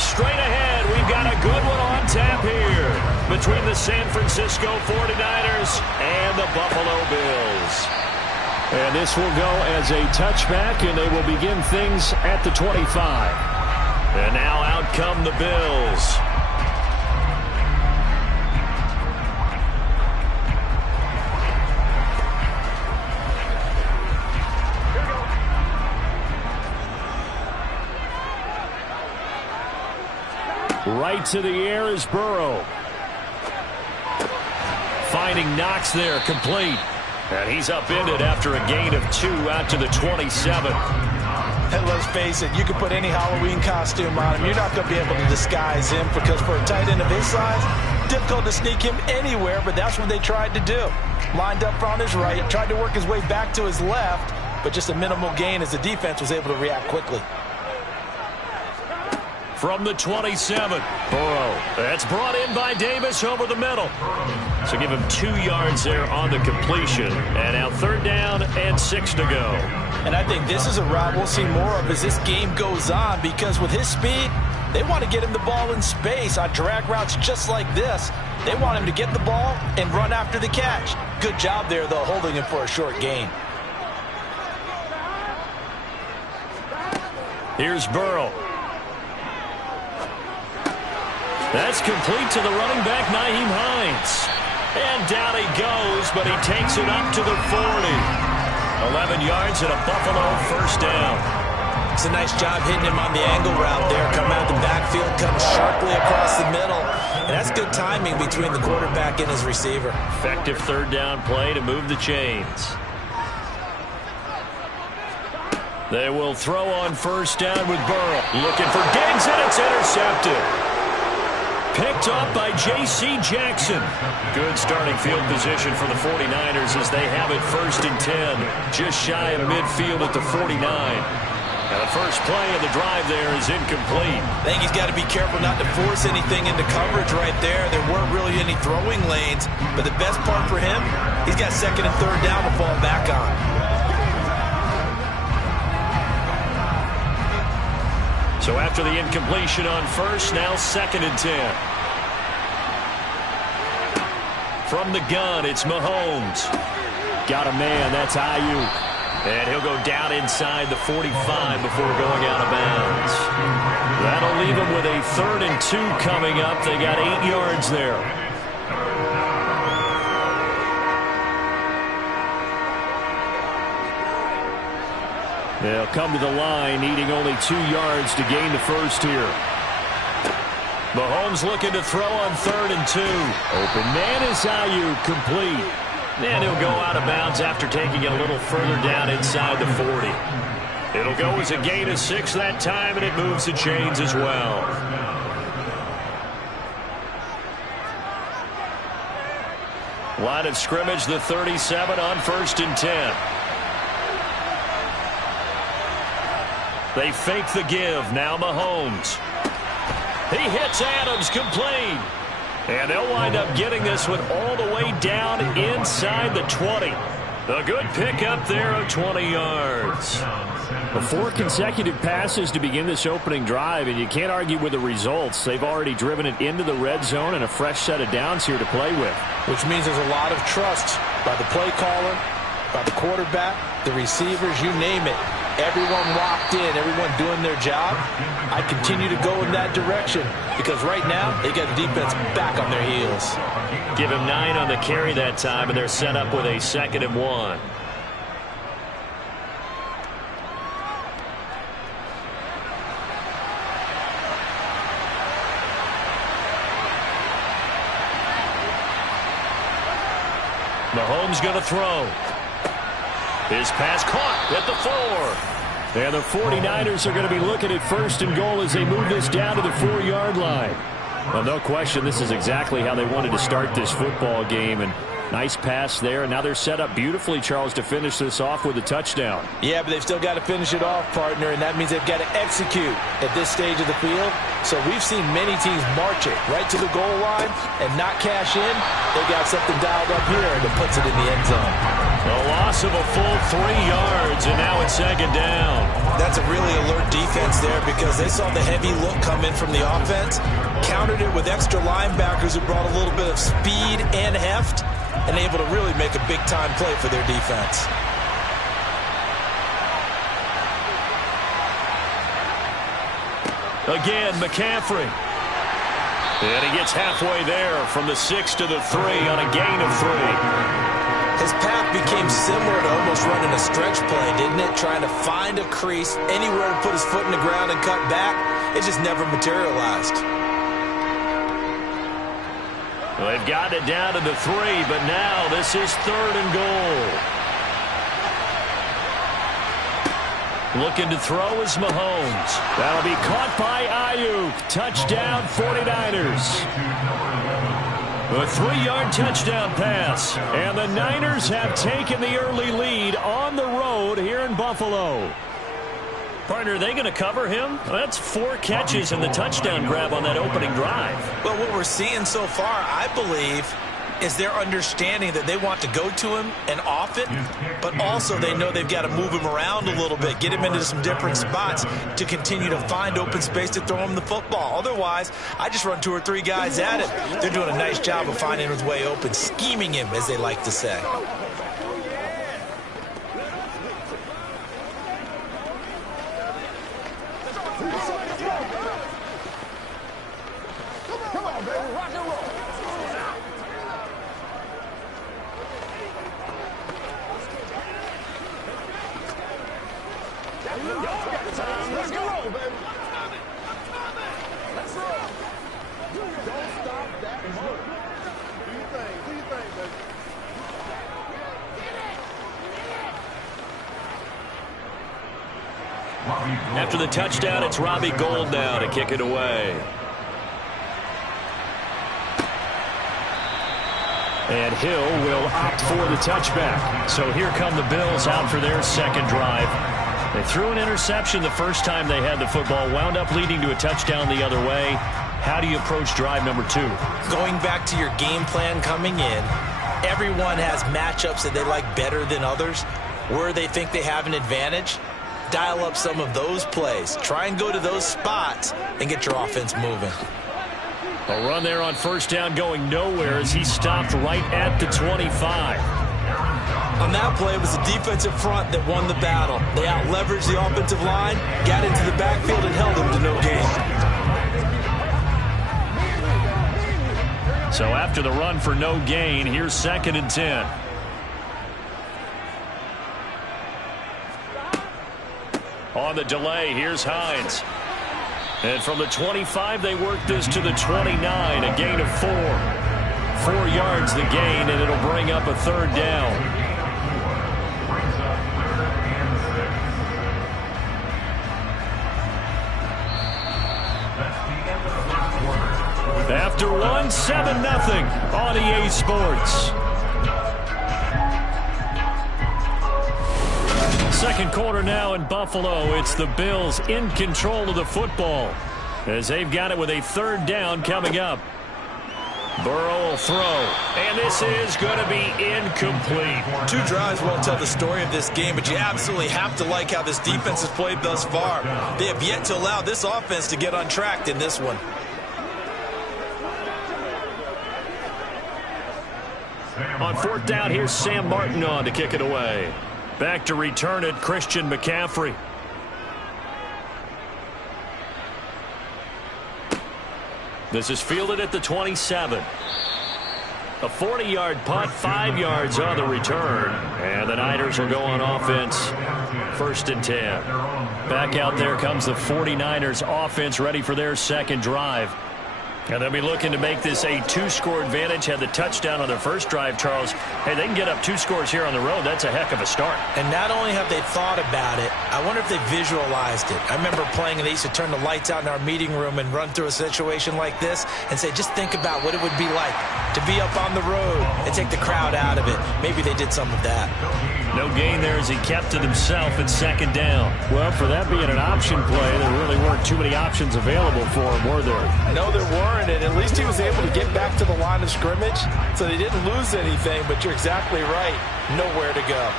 Straight ahead, we've got a good one on tap here between the San Francisco 49ers and the Buffalo Bills. And this will go as a touchback, and they will begin things at the 25. And now out come the Bills. Right to the air is Burrow. Finding Knox there, complete. And he's upended after a gain of 2 out to the 27. And let's face it, you can put any Halloween costume on him. You're not going to be able to disguise him because for a tight end of his size, difficult to sneak him anywhere, but that's what they tried to do. Lined up on his right, tried to work his way back to his left, but just a minimal gain as the defense was able to react quickly. From the 27, Burrow. That's brought in by Davis over the middle. So give him 2 yards there on the completion. And now 3rd down and 6 to go. And I think this is a route we'll see more of as this game goes on because with his speed, they want to get him the ball in space on drag routes just like this. They want him to get the ball and run after the catch. Good job there, though, holding him for a short gain. Here's Burrow. That's complete to the running back, Nyheim Hines. And down he goes, but he takes it up to the 40. 11 yards and a Buffalo 1st down. It's a nice job hitting him on the angle route there. Coming out of the backfield, comes sharply across the middle. And that's good timing between the quarterback and his receiver. Effective 3rd down play to move the chains. They will throw on 1st down with Burrow. Looking for Diggs, and it's intercepted. Picked off by J.C. Jackson. Good starting field position for the 49ers as they have it 1st and 10. Just shy of midfield at the 49. And the first play of the drive there is incomplete. I think he's got to be careful not to force anything into coverage right there. There weren't really any throwing lanes. But the best part for him, he's got 2nd and 3rd down to fall back on. So after the incompletion on 1st, now 2nd and 10. From the gun, it's Mahomes. Got a man, that's Ayuk. And he'll go down inside the 45 before going out of bounds. That'll leave him with a 3rd and 2 coming up. They got 8 yards there. They'll come to the line, needing only 2 yards to gain the 1st here. Mahomes looking to throw on 3rd and 2. Open man is Ayuk, complete. And he'll go out of bounds after taking it a little further down inside the 40. It'll go as a gain of 6 that time, and it moves the chains as well. Line of scrimmage, the 37 on 1st and 10. They fake the give. Now Mahomes. He hits Adams, complete. And they'll wind up getting this one all the way down inside the 20. A good pickup there of 20 yards. 4 consecutive passes to begin this opening drive, and you can't argue with the results. They've already driven it into the red zone and a fresh set of downs here to play with. Which means there's a lot of trust by the play caller, by the quarterback, the receivers, you name it. Everyone locked in, everyone doing their job. I continue to go in that direction because right now they got the defense back on their heels. Give him 9 on the carry that time, and they're set up with a 2nd and 1. Mahomes going to throw. His pass caught at the 4. And the 49ers are going to be looking at 1st and goal as they move this down to the 4-yard line. Well, no question, this is exactly how they wanted to start this football game. And Nice pass there, and now they're set up beautifully, Charles, to finish this off with a touchdown. Yeah, but they've still got to finish it off, partner, and that means they've got to execute at this stage of the field. So we've seen many teams march it right to the goal line and not cash in. They got something dialed up here that puts it in the end zone. A loss of a full 3 yards, and now it's second down. That's a really alert defense there because they saw the heavy look come in from the offense, countered it with extra linebackers who brought a little bit of speed and heft, and able to really make a big-time play for their defense. Again, McCaffrey. And he gets halfway there from the 6 to the 3 on a gain of 3. His path became similar to almost running a stretch play, didn't it? Trying to find a crease, anywhere to put his foot in the ground and cut back. It just never materialized. Well, they've got it down to the 3, but now this is 3rd and goal. Looking to throw is Mahomes. That'll be caught by Ayuk. Touchdown 49ers. A 3-yard touchdown pass. And the Niners have taken the early lead on the road here in Buffalo. Partner, are they going to cover him? That's 4 catches and the touchdown grab on that opening drive. Well, what we're seeing so far, I believe, is their understanding that they want to go to him and off it, but also they know they've got to move him around a little bit, get him into some different spots to continue to find open space to throw him the football. Otherwise, I just run 2 or 3 guys at him. They're doing a nice job of finding his way open, scheming him, as they like to say. After the touchdown, it's Robbie Gould now to kick it away. And Hill will opt for the touchback. So here come the Bills out for their second drive. They threw an interception the first time they had the football, wound up leading to a touchdown the other way. How do you approach drive number 2? Going back to your game plan coming in, everyone has matchups that they like better than others, where they think they have an advantage. Dial up some of those plays. Try and go to those spots and get your offense moving. A run there on first down going nowhere as he stopped right at the 25. On that play, it was the defensive front that won the battle. They out-leveraged the offensive line, got into the backfield, and held them to no gain. So after the run for no gain, here's 2nd and 10. On the delay, here's Hines. And from the 25, they work this to the 29, a gain of 4. 4 yards the gain, and it'll bring up a 3rd down. After one, 7-0 on EA Sports. Second quarter now in Buffalo. It's the Bills in control of the football as they've got it with a 3rd down coming up. Burrow will throw, and this is going to be incomplete. 2 drives won't tell the story of this game, but you absolutely have to like how this defense has played thus far. They have yet to allow this offense to get untracked in this one. On 4th down, here's Sam Martin on to kick it away. Back to return it, Christian McCaffrey. This is fielded at the 27. A 40-yard punt, 5 yards on the return. And the Niners will go on offense. 1st and 10. Back out there comes the 49ers offense ready for their second drive. And they'll be looking to make this a 2-score advantage. Had the touchdown on their first drive, Charles. Hey, they can get up 2 scores here on the road. That's a heck of a start. And not only have they thought about it, I wonder if they visualized it. I remember playing, and they used to turn the lights out in our meeting room and run through a situation like this and say, just think about what it would be like to be up on the road and take the crowd out of it. Maybe they did some of that. No gain there as he kept it himself at 2nd down. Well, for that being an option play, there really weren't too many options available for him, were there? No, there weren't, and at least he was able to get back to the line of scrimmage, so they didn't lose anything, but you're exactly right. Nowhere to go.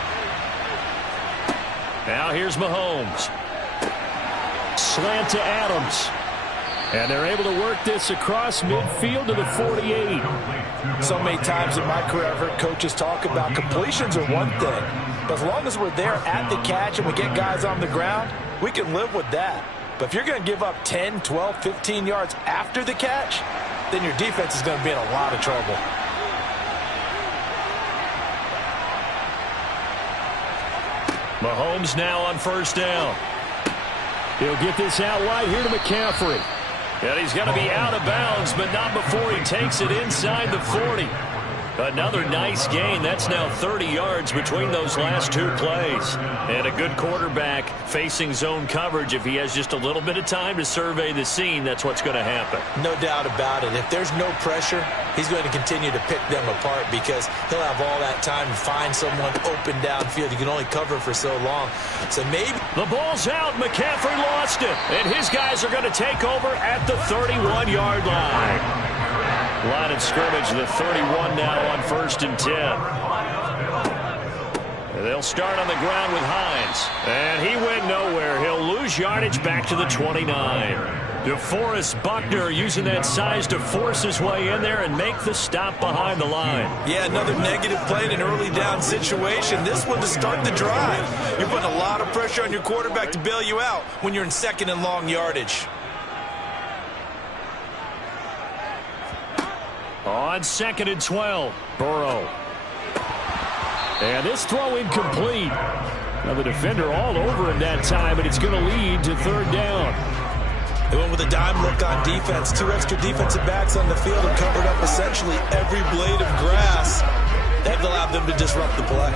Now here's Mahomes. Slant to Adams. And they're able to work this across midfield to the 48. So many times in my career I've heard coaches talk about completions are one thing, but as long as we're there at the catch and we get guys on the ground, we can live with that. But if you're going to give up 10, 12, 15 yards after the catch, then your defense is going to be in a lot of trouble. Mahomes now on 1st down. He'll get this out wide here to McCaffrey. And he's going to be out of bounds, but not before he takes it inside the 40. Another nice gain. That's now 30 yards between those last 2 plays. And a good quarterback facing zone coverage. If he has just a little bit of time to survey the scene, that's what's going to happen. No doubt about it. If there's no pressure, he's going to continue to pick them apart because he'll have all that time to find someone open downfield. You can only cover for so long. So maybe the ball's out. McCaffrey lost it. And his guys are going to take over at the 31-yard line. Line of scrimmage, the 31 now on 1st and 10. They'll start on the ground with Hines. And he went nowhere. He'll lose yardage back to the 29. DeForest Buckner using that size to force his way in there and make the stop behind the line. Yeah, another negative play in an early down situation. This one to start the drive. You're putting a lot of pressure on your quarterback to bail you out when you're in 2nd and long yardage. On 2nd and 12, Burrow. And this throw incomplete. Now the defender all over him that time, but it's going to lead to 3rd down. They went with a dime look on defense. 2 extra defensive backs on the field and covered up essentially every blade of grass. That allowed them to disrupt the play.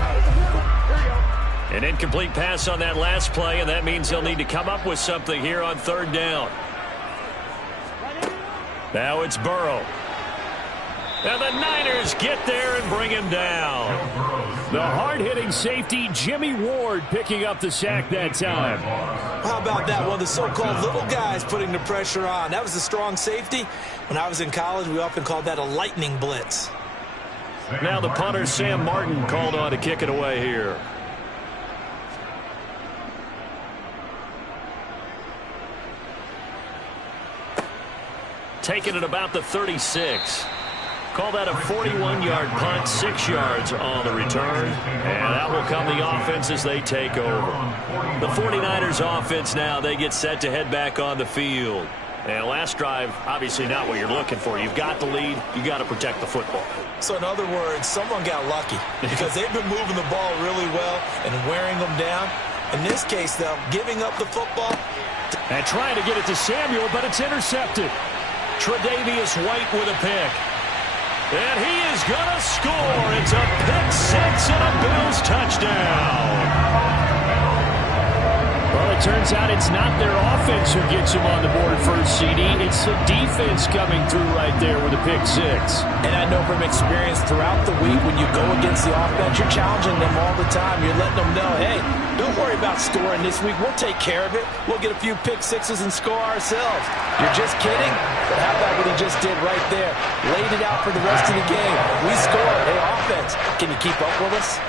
An incomplete pass on that last play, and that means they'll need to come up with something here on 3rd down. Now it's Burrow. And the Niners get there and bring him down. The hard-hitting safety, Jimmy Ward, picking up the sack that time. How about that? One of the so-called little guys putting the pressure on. That was a strong safety. When I was in college, we often called that a lightning blitz. Now the punter, Sam Martin, called on to kick it away here. Taking it about the 36. Call that a 41-yard punt, 6 yards on the return. And that will come the offense as they take over. The 49ers offense now, they get set to head back on the field. And last drive, obviously not what you're looking for. You've got the lead. You've got to protect the football. So in other words, someone got lucky because they've been moving the ball really well and wearing them down. In this case, though, giving up the football. And trying to get it to Samuel, but it's intercepted. Tre'Davious White with a pick. And he is going to score. It's a pick-6 and a Bills touchdown. Well, it turns out it's not their offense who gets them on the board first, CD. It's the defense coming through right there with a pick-6. And I know from experience throughout the week when you go against the offense, you're challenging them all the time. You're letting them know, hey, don't worry about scoring this week. We'll take care of it. We'll get a few pick-6s and score ourselves. You're just kidding? But how about what he just did right there? Laid it out for the rest of the game. We scored. Hey, offense, can you keep up with us?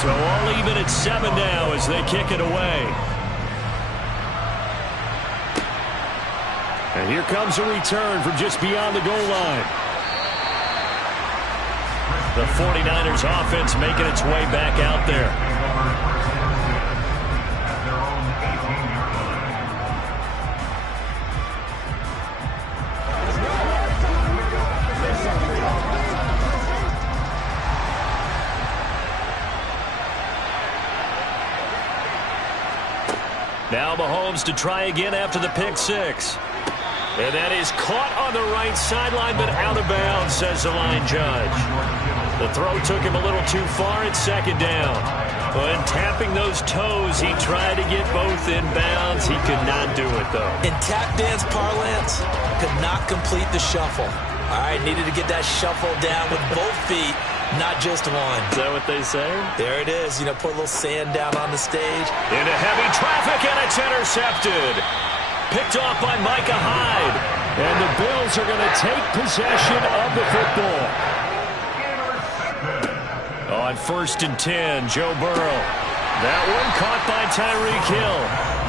So all even at 7 now as they kick it away. And here comes a return from just beyond the goal line. The 49ers offense making its way back out there. Now Mahomes to try again after the pick six. And that is caught on the right sideline, but out of bounds, says the line judge. The throw took him a little too far at second down. When tapping those toes, he tried to get both in bounds. He could not do it, though. In tap dance parlance, could not complete the shuffle. All right, needed to get that shuffle down with both feet, not just one. Is that what they say? There it is. You know, put a little sand down on the stage. Into heavy traffic, and it's intercepted. Picked off by Micah Hyde. And the Bills are going to take possession of the football. On 1st and 10, Joe Burrow. That one caught by Tyreek Hill.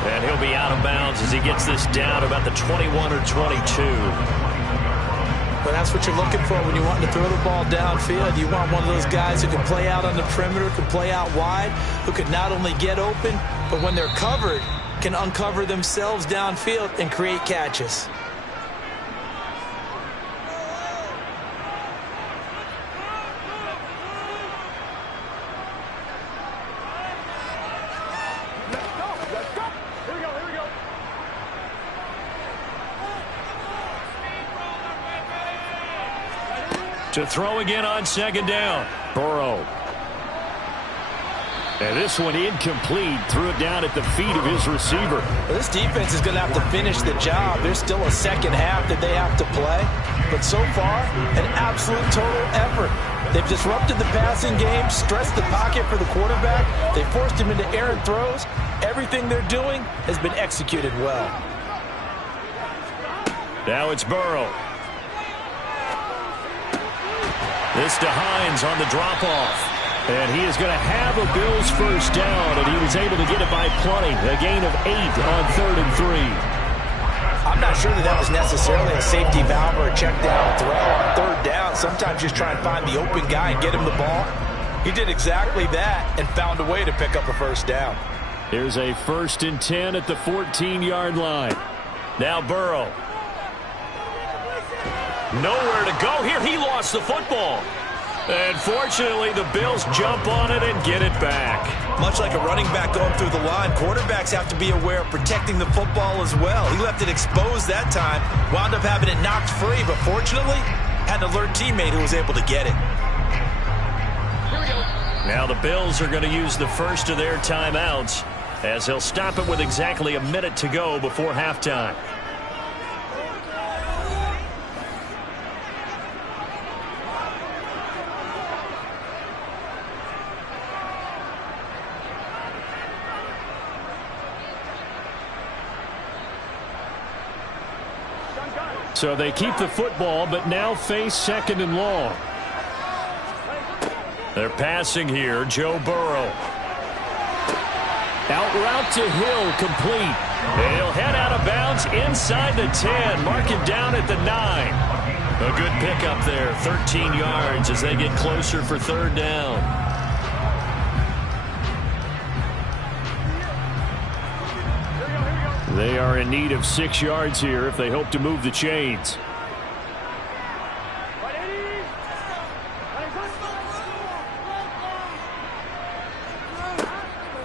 And he'll be out of bounds as he gets this down about the 21 or 22. But that's what you're looking for when you want to throw the ball downfield. You want one of those guys who can play out on the perimeter, can play out wide, who can not only get open, but when they're covered, can uncover themselves downfield and create catches. To throw again on 2nd down. Burrow. And this one incomplete. Threw it down at the feet of his receiver. Well, this defense is going to have to finish the job. There's still a second half that they have to play. But so far, an absolute total effort. They've disrupted the passing game, stressed the pocket for the quarterback. They forced him into errant throws. Everything they're doing has been executed well. Now it's Burrow. This to Hines on the drop-off. And he is going to have a Bills first down, and he was able to get it by plenty. A gain of 8 on 3rd and 3. I'm not sure that was necessarily a safety valve or a check down throw on 3rd down. Sometimes just try and find the open guy and get him the ball. He did exactly that and found a way to pick up a first down. Here's a 1st and 10 at the 14-yard line. Now Burrow. Nowhere to go here. He lost the football. And fortunately, the Bills jump on it and get it back. Much like a running back going through the line, quarterbacks have to be aware of protecting the football as well. He left it exposed that time, wound up having it knocked free, but fortunately, had an alert teammate who was able to get it. Now the Bills are going to use the first of their timeouts as they'll stop it with exactly a minute to go before halftime. So they keep the football, but now face 2nd and long. They're passing here. Joe Burrow. Out route to Hill, complete. And he'll head out of bounds inside the 10. Mark him down at the 9. A good pickup there, 13 yards as they get closer for 3rd down. They are in need of 6 yards here if they hope to move the chains.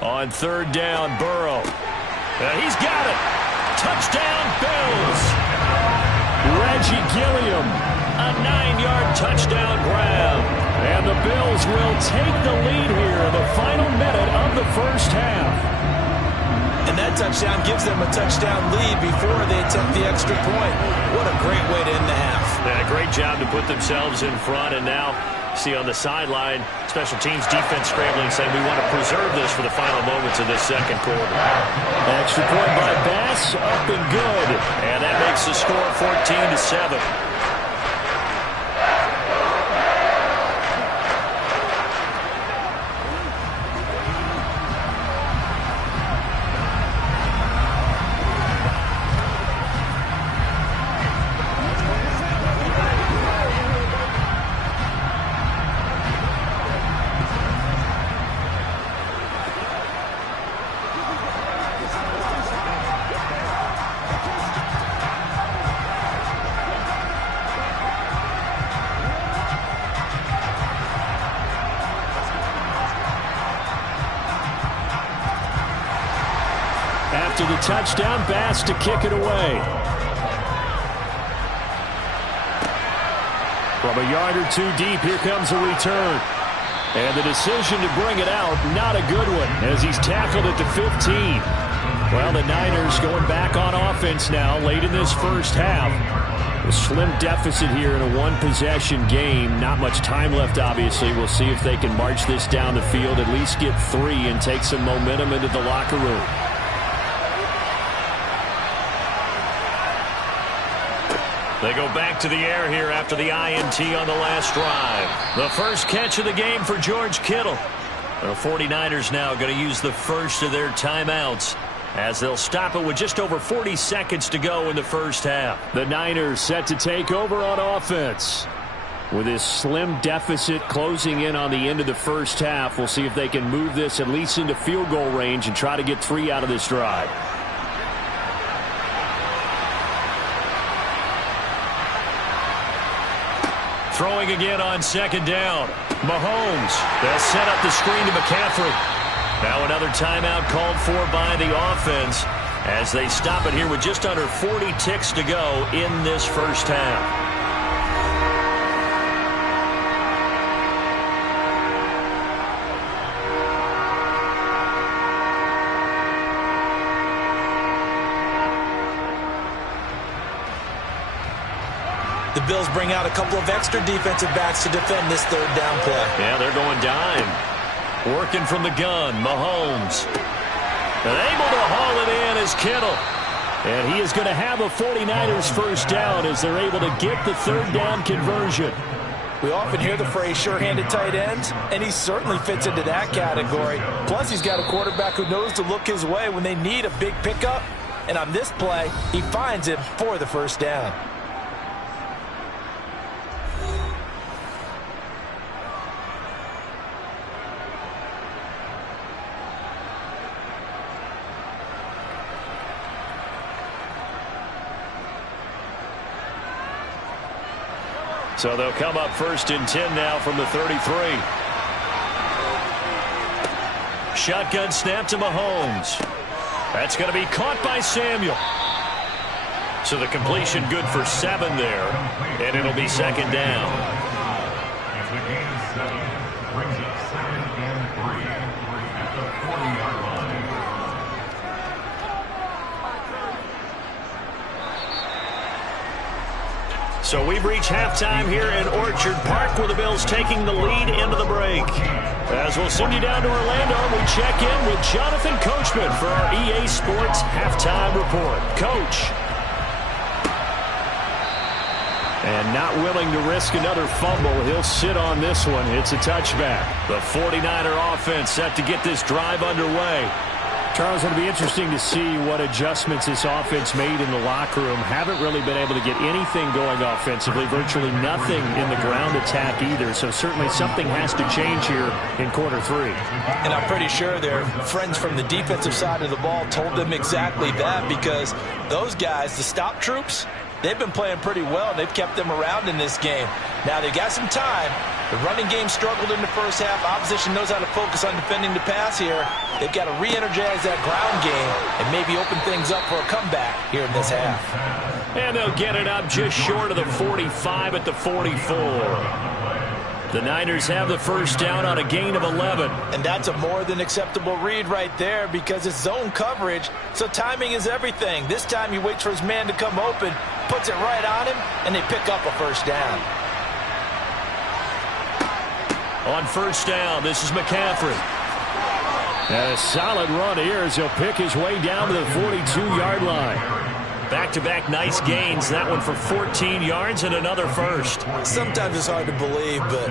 On 3rd down, Burrow. He's got it. Touchdown, Bills. Reggie Gilliam, a 9-yard touchdown grab. And the Bills will take the lead here in the final minute of the first half. And that touchdown gives them a touchdown lead before they attempt the extra point. What a great way to end the half. Yeah, great job to put themselves in front. And now, see on the sideline, special teams defense scrambling, saying we want to preserve this for the final moments of this 2nd quarter. Extra point by Bass, up and good. And that makes the score 14-7. after the touchdown. Bass to kick it away. From a yard or two deep, here comes a return. And the decision to bring it out, not a good one, as he's tackled at the 15. Well, the Niners going back on offense now late in this first half. A slim deficit here in a one-possession game. Not much time left, obviously. We'll see if they can march this down the field, at least get 3 and take some momentum into the locker room. They go back to the air here after the INT on the last drive. The first catch of the game for George Kittle. The 49ers now going to use the first of their timeouts as they'll stop it with just over 40 seconds to go in the first half. The Niners set to take over on offense. With this slim deficit closing in on the end of the first half, we'll see if they can move this at least into field goal range and try to get 3 out of this drive. Throwing again on second down. Mahomes. They'll set up the screen to McCaffrey. Now another timeout called for by the offense as they stop it here with just under 40 ticks to go in this first half. The Bills bring out a couple of extra defensive backs to defend this third down play. Yeah, they're going dime. Working from the gun, Mahomes. And able to haul it in is Kittle. And he is going to have a 49ers first down as they're able to get the third down conversion. We often hear the phrase sure-handed tight ends, and he certainly fits into that category. Plus, he's got a quarterback who knows to look his way when they need a big pickup. And on this play, he finds it for the first down. So they'll come up first and 10 now from the 33. Shotgun snap to Mahomes. That's going to be caught by Samuel. So the completion good for 7 there. And it'll be second down. As the gain of 7 brings up 2nd and 3 at the 40-yard line. So we've reached halftime here in Orchard Park with the Bills taking the lead into the break. As we'll send you down to Orlando, we check in with Jonathan Coachman for our EA Sports Halftime Report. Coach. And not willing to risk another fumble. He'll sit on this one. It's a touchback. The 49er offense set to get this drive underway. Charles, it'll be interesting to see what adjustments this offense made in the locker room. Haven't really been able to get anything going offensively. Virtually nothing in the ground attack either. So certainly something has to change here in quarter 3. And I'm pretty sure their friends from the defensive side of the ball told them exactly that, because those guys, the stop troops, they've been playing pretty well. They've kept them around in this game. Now they've got some time. The running game struggled in the first half. Opposition knows how to focus on defending the pass here. They've got to re-energize that ground game and maybe open things up for a comeback here in this half. And they'll get it up just short of the 45 at the 44. The Niners have the first down on a gain of 11. And that's a more than acceptable read right there, because it's zone coverage, so timing is everything. This time he waits for his man to come open, puts it right on him, and they pick up a first down. On first down, this is McCaffrey. And a solid run here as he'll pick his way down to the 42-yard line. Back-to-back nice gains. That one for 14 yards and another first. Sometimes it's hard to believe, but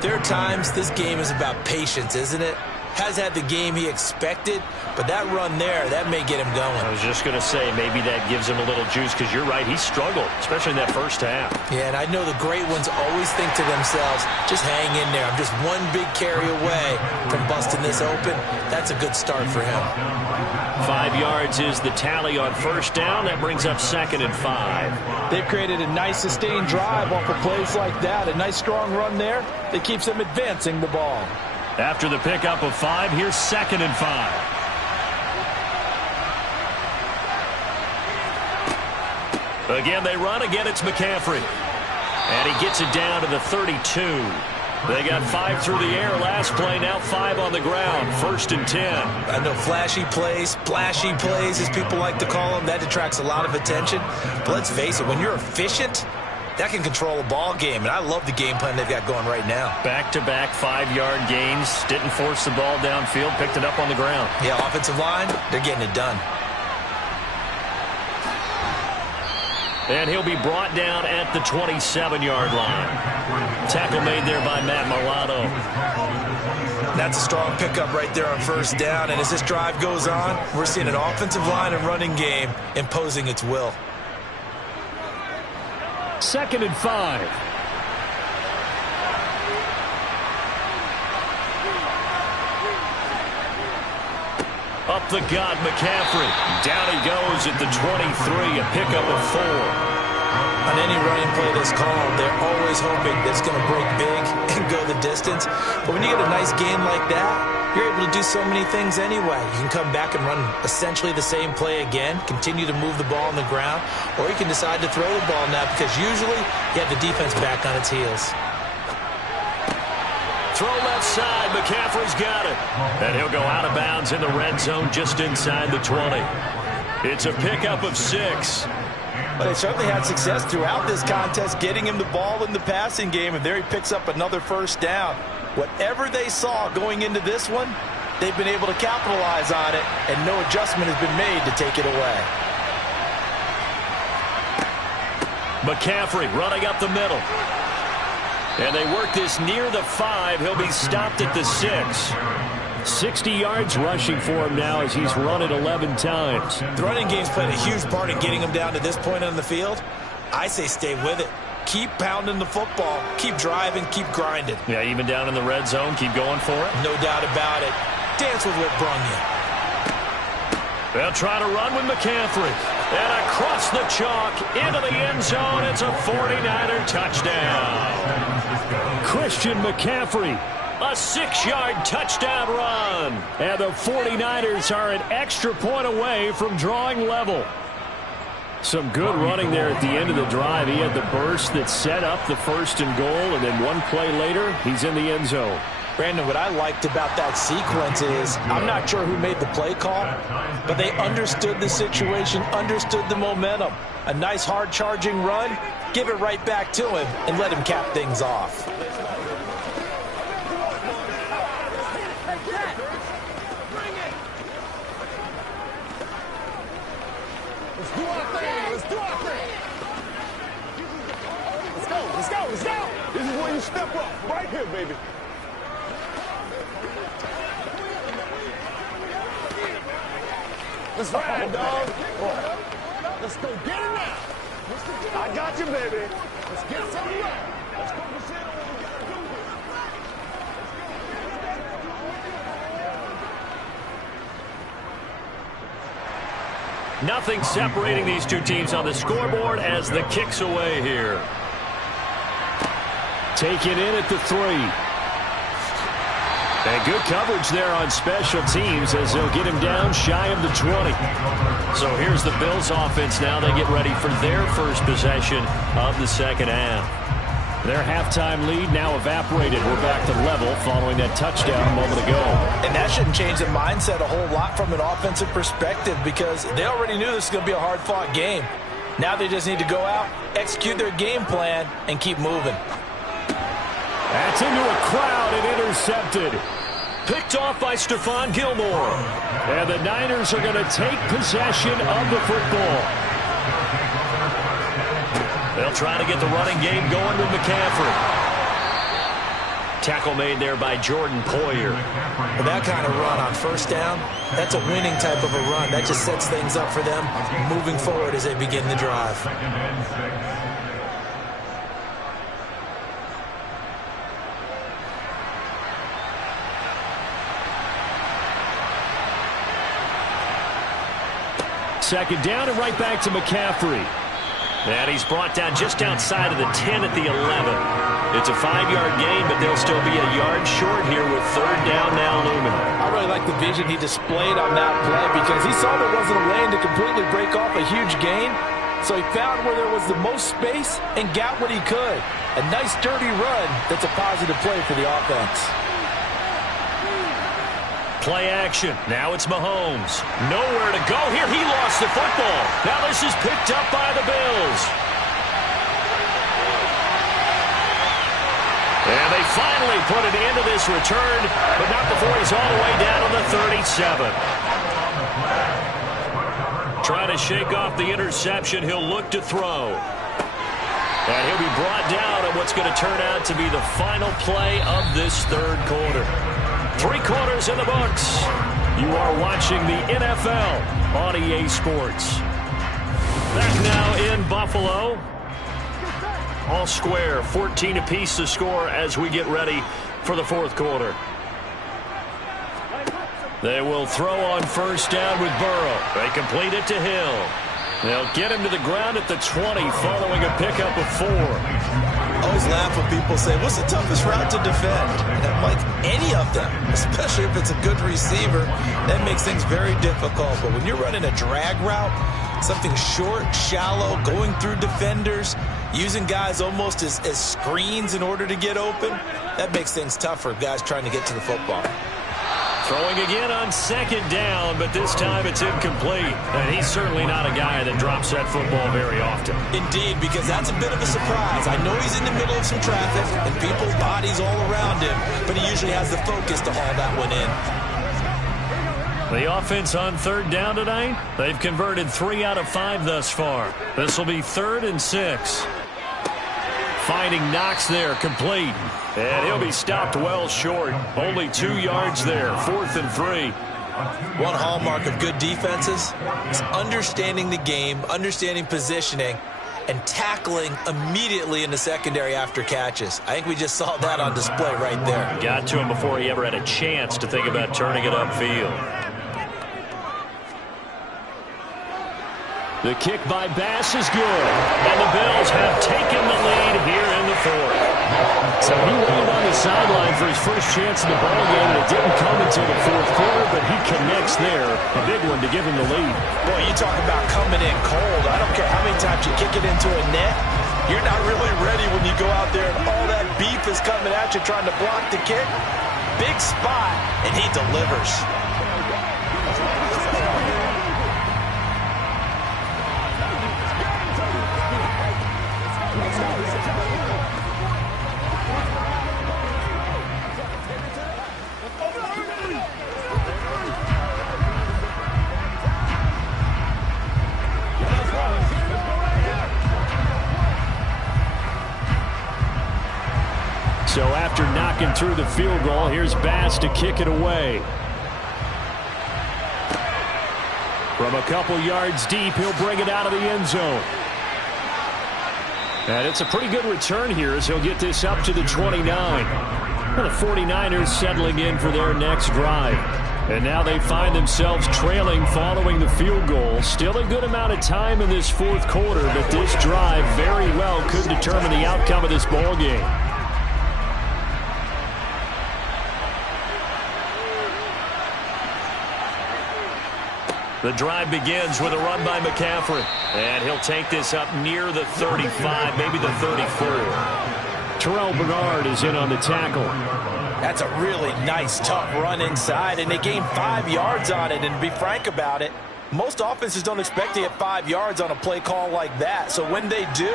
there are times this game is about patience, isn't it? Has had the game he expected, but that run there, that may get him going. I was just going to say, maybe that gives him a little juice, because you're right, he struggled, especially in that first half. Yeah, and I know the great ones always think to themselves, just hang in there. I'm just one big carry away from busting this open. That's a good start for him. 5 yards is the tally on first down. That brings up 2nd and 5. They've created a nice sustained drive off of plays like that. A nice strong run there that keeps them advancing the ball. After the pickup of 5, here's 2nd and 5. Again, they run. Again, it's McCaffrey. And he gets it down to the 32. They got 5 through the air last play, now 5 on the ground. 1st and 10. I know flashy plays, splashy plays, as people like to call them, that attracts a lot of attention. But let's face it, when you're efficient, that can control a ball game. And I love the game plan they've got going right now. Back-to-back 5-yard gains. Didn't force the ball downfield. Picked it up on the ground. Yeah, offensive line, they're getting it done. And he'll be brought down at the 27-yard line. Tackle made there by Matt Milano. That's a strong pickup right there on 1st down. And as this drive goes on, we're seeing an offensive line and running game imposing its will. 2nd and 5. Up the gut, McCaffrey. Down he goes at the 23, a pickup of 4. On any running play that's called, they're always hoping that it's going to break big and go the distance. But when you get a nice gain like that, you're able to do so many things anyway. You can come back and run essentially the same play again, continue to move the ball on the ground, or you can decide to throw the ball now because usually you have the defense back on its heels. Throw left side. McCaffrey's got it. And he'll go out of bounds in the red zone just inside the 20. It's a pickup of 6. But they certainly had success throughout this contest getting him the ball in the passing game, and there he picks up another 1st down. Whatever they saw going into this one, they've been able to capitalize on it, and no adjustment has been made to take it away. McCaffrey running up the middle. And they work this near the 5. He'll be stopped at the 6. 60 yards rushing for him now as he's run it 11 times. The running game's played a huge part in getting him down to this point on the field. I say stay with it. Keep pounding the football. Keep driving. Keep grinding. Yeah, even down in the red zone, keep going for it. No doubt about it. Dance with what brung you. They'll try to run with McCaffrey. And across the chalk into the end zone. It's a 49er touchdown. Christian McCaffrey. A 6-yard touchdown run. And the 49ers are an extra point away from drawing level. Some good running there at the end of the drive. He had the burst that set up the 1st and goal, and then one play later, he's in the end zone. Brandon, what I liked about that sequence is I'm not sure who made the play call, but they understood the situation, understood the momentum. A nice hard-charging run, give it right back to him, and let him cap things off. Let's do our thing. Let's do our thing. Let's go. Let's go. Let's go. This is where you step up. Right here, baby. Let's ride, dog. Let's go get it now. I got you, baby. Let's get something right. Let's go percent on what we got to do here. Nothing separating these two teams on the scoreboard as the kick's away here. Taken in at the 3. And good coverage there on special teams as they'll get him down shy of the 20. So here's the Bills offense now. They get ready for their first possession of the second half. Their halftime lead now evaporated. We're back to level following that touchdown a moment ago. And that shouldn't change the mindset a whole lot from an offensive perspective because they already knew this was going to be a hard-fought game. Now they just need to go out, execute their game plan, and keep moving. That's into a crowd and intercepted. Picked off by Stephon Gilmore. And the Niners are going to take possession of the football. They'll try to get the running game going with McCaffrey. Tackle made there by Jordan Poyer. With that kind of run on 1st down, that's a winning type of a run. That just sets things up for them moving forward as they begin the drive. Second down and right back to McCaffrey. And he's brought down just outside of the 10 at the 11. It's a 5-yard gain, but they'll still be a yard short here with 3rd down now looming. I really like the vision he displayed on that play because he saw there wasn't a lane to completely break off a huge gain. So he found where there was the most space and got what he could. A nice, dirty run that's a positive play for the offense. Play action. Now it's Mahomes. Nowhere to go here. He lost the football. Now this is picked up by the Bills. And they finally put an end to this return, but not before he's all the way down on the 37. Trying to shake off the interception. He'll look to throw. And he'll be brought down on what's going to turn out to be the final play of this third quarter. 3 quarters in the books. You are watching the NFL on EA Sports. Back now in Buffalo. All square, 14 apiece to score as we get ready for the fourth quarter. They will throw on first down with Burrow. They complete it to Hill. They'll get him to the ground at the 20 following a pickup of 4. I always laugh when people say, what's the toughest route to defend? And I'm like, any of them, especially if it's a good receiver. That makes things very difficult. But when you're running a drag route, something short, shallow, going through defenders, using guys almost as screens in order to get open, that makes things tough for guys trying to get to the football. Throwing again on second down, but this time it's incomplete. And he's certainly not a guy that drops that football very often. Indeed, because that's a bit of a surprise. I know he's in the middle of some traffic and people's bodies all around him, but he usually has the focus to haul that one in. The offense on third down tonight, they've converted 3 out of 5 thus far. This will be 3rd and 6. Finding Knox there, complete. And he'll be stopped well short. Only 2 yards there, 4th and 3. One hallmark of good defenses is understanding the game, understanding positioning, and tackling immediately in the secondary after catches. I think we just saw that on display right there. Got to him before he ever had a chance to think about turning it upfield. The kick by Bass is good, and the Bills have taken the lead here in the 4th. So he waited on the sideline for his first chance in the ballgame, and it didn't come until the 4th quarter, but he connects there, a big one to give him the lead. Boy, you talk about coming in cold. I don't care how many times you kick it into a net. You're not really ready when you go out there and all that beef is coming at you trying to block the kick. Big spot, and he delivers. So after knocking through the field goal, here's Bass to kick it away. From a couple yards deep, he'll bring it out of the end zone. And it's a pretty good return here as he'll get this up to the 29. And the 49ers settling in for their next drive. And now they find themselves trailing following the field goal. Still a good amount of time in this 4th quarter, but this drive very well could determine the outcome of this ball game. The drive begins with a run by McCaffrey. And he'll take this up near the 35, maybe the 34. Terrell Bernard is in on the tackle. That's a really nice, tough run inside, and they gained 5 yards on it. And to be frank about it, most offenses don't expect to get 5 yards on a play call like that. So when they do,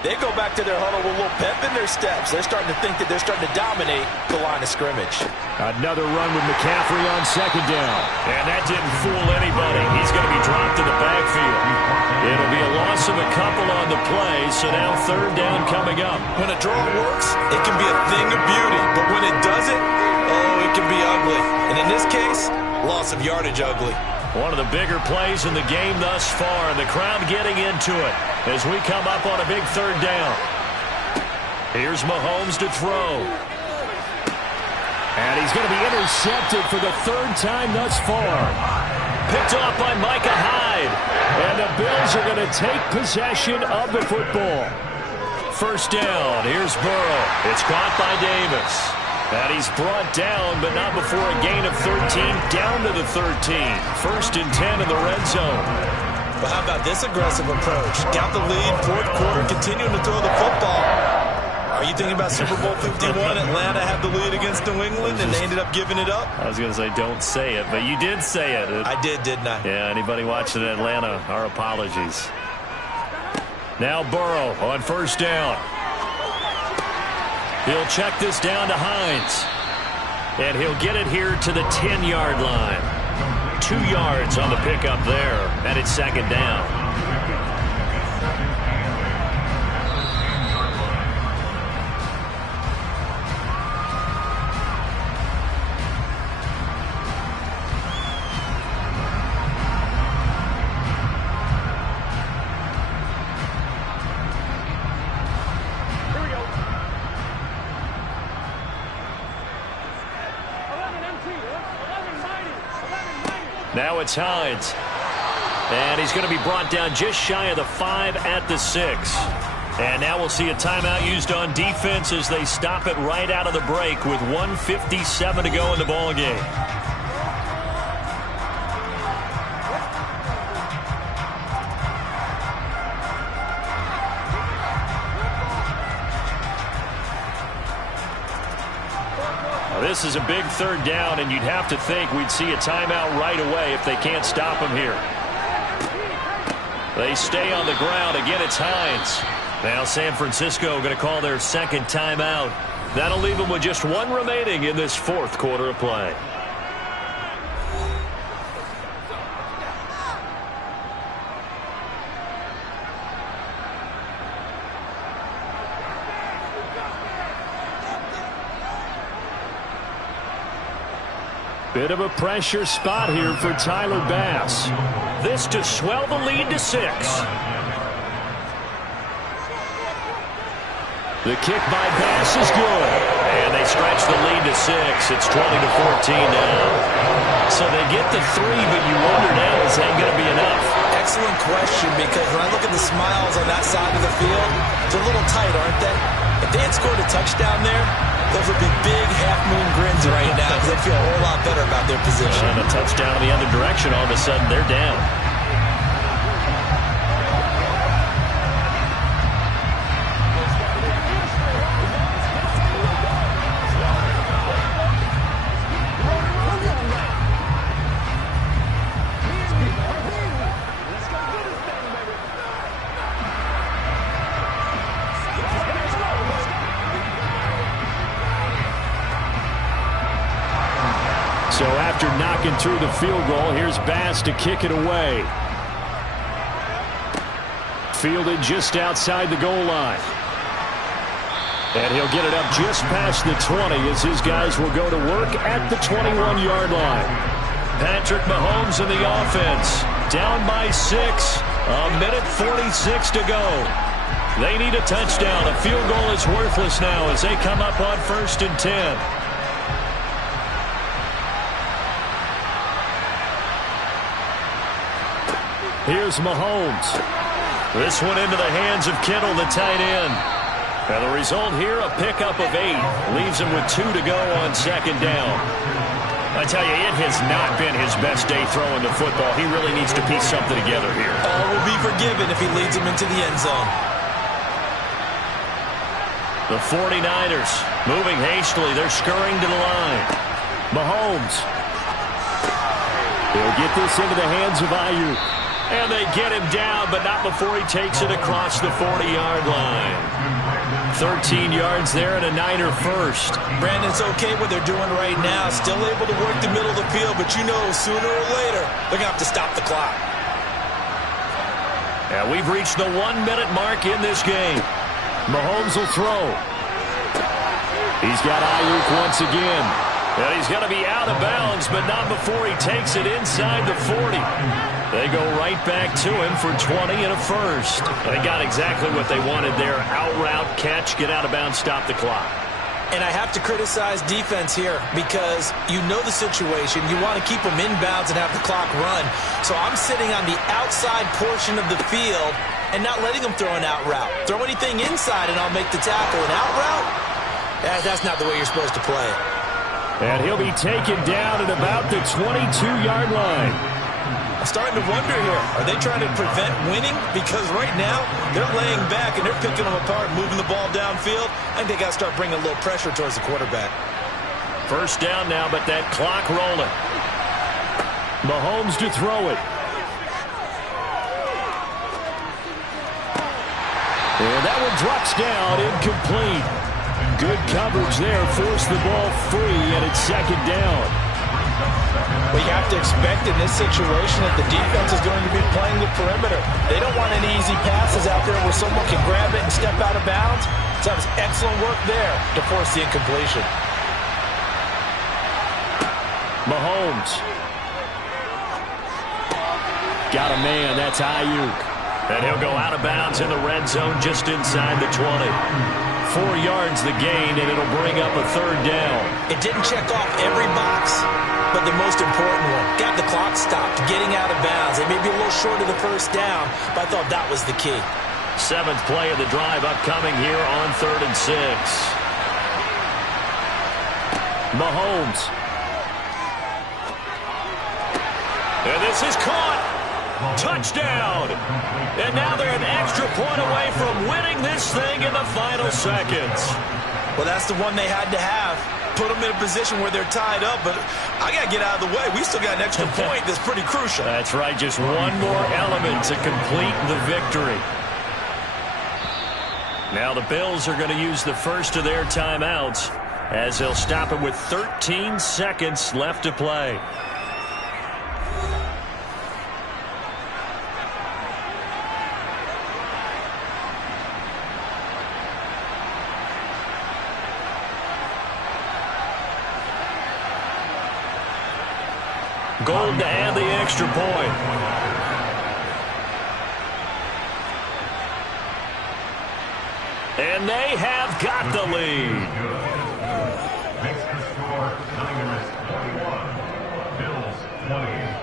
they go back to their huddle with a little pep in their steps. They're starting to think that they're starting to dominate the line of scrimmage. Another run with McCaffrey on second down. And that didn't fool anybody. He's going to be dropped in the backfield. It'll be a loss of a couple on the play, so now 3rd down coming up. When a draw works, it can be a thing of beauty. But when it doesn't, oh, it can be ugly. And in this case, loss of yardage ugly. One of the bigger plays in the game thus far, and the crowd getting into it as we come up on a big 3rd down. Here's Mahomes to throw. And he's going to be intercepted for the 3rd time thus far. Picked off by Micah Hyde. And the Bills are going to take possession of the football. 1st down. Here's Burrow. It's caught by Davis. And he's brought down, but not before a gain of 13, down to the 13. 1st and 10 in the red zone. But how about this aggressive approach? Got the lead, fourth quarter, continuing to throw the football. Are you thinking about Super Bowl 51? Atlanta had the lead against New England, and they ended up giving it up? I was going to say don't say it, but you did say it. I did, didn't I? Yeah, anybody watching Atlanta, our apologies. Now Burrow on first down. He'll check this down to Hines. And he'll get it here to the 10-yard line. 2 yards on the pickup there, and it's second down. Now it's Hines. And he's going to be brought down just shy of the 5 at the 6. And now we'll see a timeout used on defense as they stop it right out of the break with 1:57 to go in the ball game. This is a big third down, and you'd have to think we'd see a timeout right away if they can't stop him here. They stay on the ground. Again, it's Hines. Now San Francisco going to call their second timeout. That'll leave them with just 1 remaining in this fourth quarter of play. Bit of a pressure spot here for Tyler Bass. This to swell the lead to 6. The kick by Bass is good. And they stretch the lead to 6. It's 20-14 now. So they get the 3, but you wonder now, is that going to be enough? Excellent question, because when I look at the smiles on that side of the field, they're a little tight, aren't they? If they had scored a touchdown there, those would be big half-moon grins right now because they feel a whole lot better about their position. And a touchdown in the other direction, all of a sudden they're down. So after knocking through the field goal, here's Bass to kick it away. Fielded just outside the goal line. And he'll get it up just past the 20 as his guys will go to work at the 21-yard line. Patrick Mahomes in the offense. Down by 6. A minute 46 to go. They need a touchdown. A field goal is worthless now as they come up on 1st and 10. Here's Mahomes. This one into the hands of Kittle, the tight end. And the result here, a pickup of 8. Leaves him with 2 to go on second down. I tell you, it has not been his best day throwing the football. He really needs to piece something together here. All will be forgiven if he leads him into the end zone. The 49ers moving hastily. They're scurrying to the line. Mahomes. He'll get this into the hands of Ayuk. And they get him down, but not before he takes it across the 40-yard line. 13 yards there and a Niner first. Brandon, it's okay what they're doing right now. Still able to work the middle of the field, but you know sooner or later they're going to have to stop the clock. And we've reached the 1-minute mark in this game. Mahomes will throw. He's got Ayuk once again. And he's going to be out of bounds, but not before he takes it inside the 40. They go right back to him for 20 and a first. They got exactly what they wanted there. Out route, catch, get out of bounds, stop the clock. And I have to criticize defense here because you know the situation. You want to keep them inbounds and have the clock run. So I'm sitting on the outside portion of the field and not letting them throw an out route. Throw anything inside and I'll make the tackle. An out route? That's not the way you're supposed to play it. And he'll be taken down at about the 22-yard line. I'm starting to wonder here. Are they trying to prevent winning? Because right now, they're laying back and they're picking them apart, moving the ball downfield. I think they got to start bringing a little pressure towards the quarterback. First down now, but that clock rolling. Mahomes to throw it. And that one drops down, incomplete. Good coverage there, forced the ball free, and it's second down. Well, you have to expect in this situation that the defense is going to be playing the perimeter. They don't want any easy passes out there where someone can grab it and step out of bounds. So that was excellent work there to force the incompletion. Mahomes. Got a man, that's Ayuk. And he'll go out of bounds in the red zone just inside the 20. 4 yards the gain, and it'll bring up a third down. It didn't check off every box, but the most important one. Got the clock stopped, getting out of bounds. It may be a little short of the first down, but I thought that was the key. 7th play of the drive upcoming here on 3rd and 6. Mahomes. And this is caught. Touchdown. And now they're an extra point away from winning this thing in the final seconds. Well, that's the one they had to have. Put them in a position where they're tied up, but I got to get out of the way. We still got an extra point that's pretty crucial. That's right, just one more element to complete the victory. Now the Bills are going to use the first of their timeouts as they'll stop it with 13 seconds left to play. Gold to add the extra point. And they have got the lead. Makes the score Niners 21, Bills 20.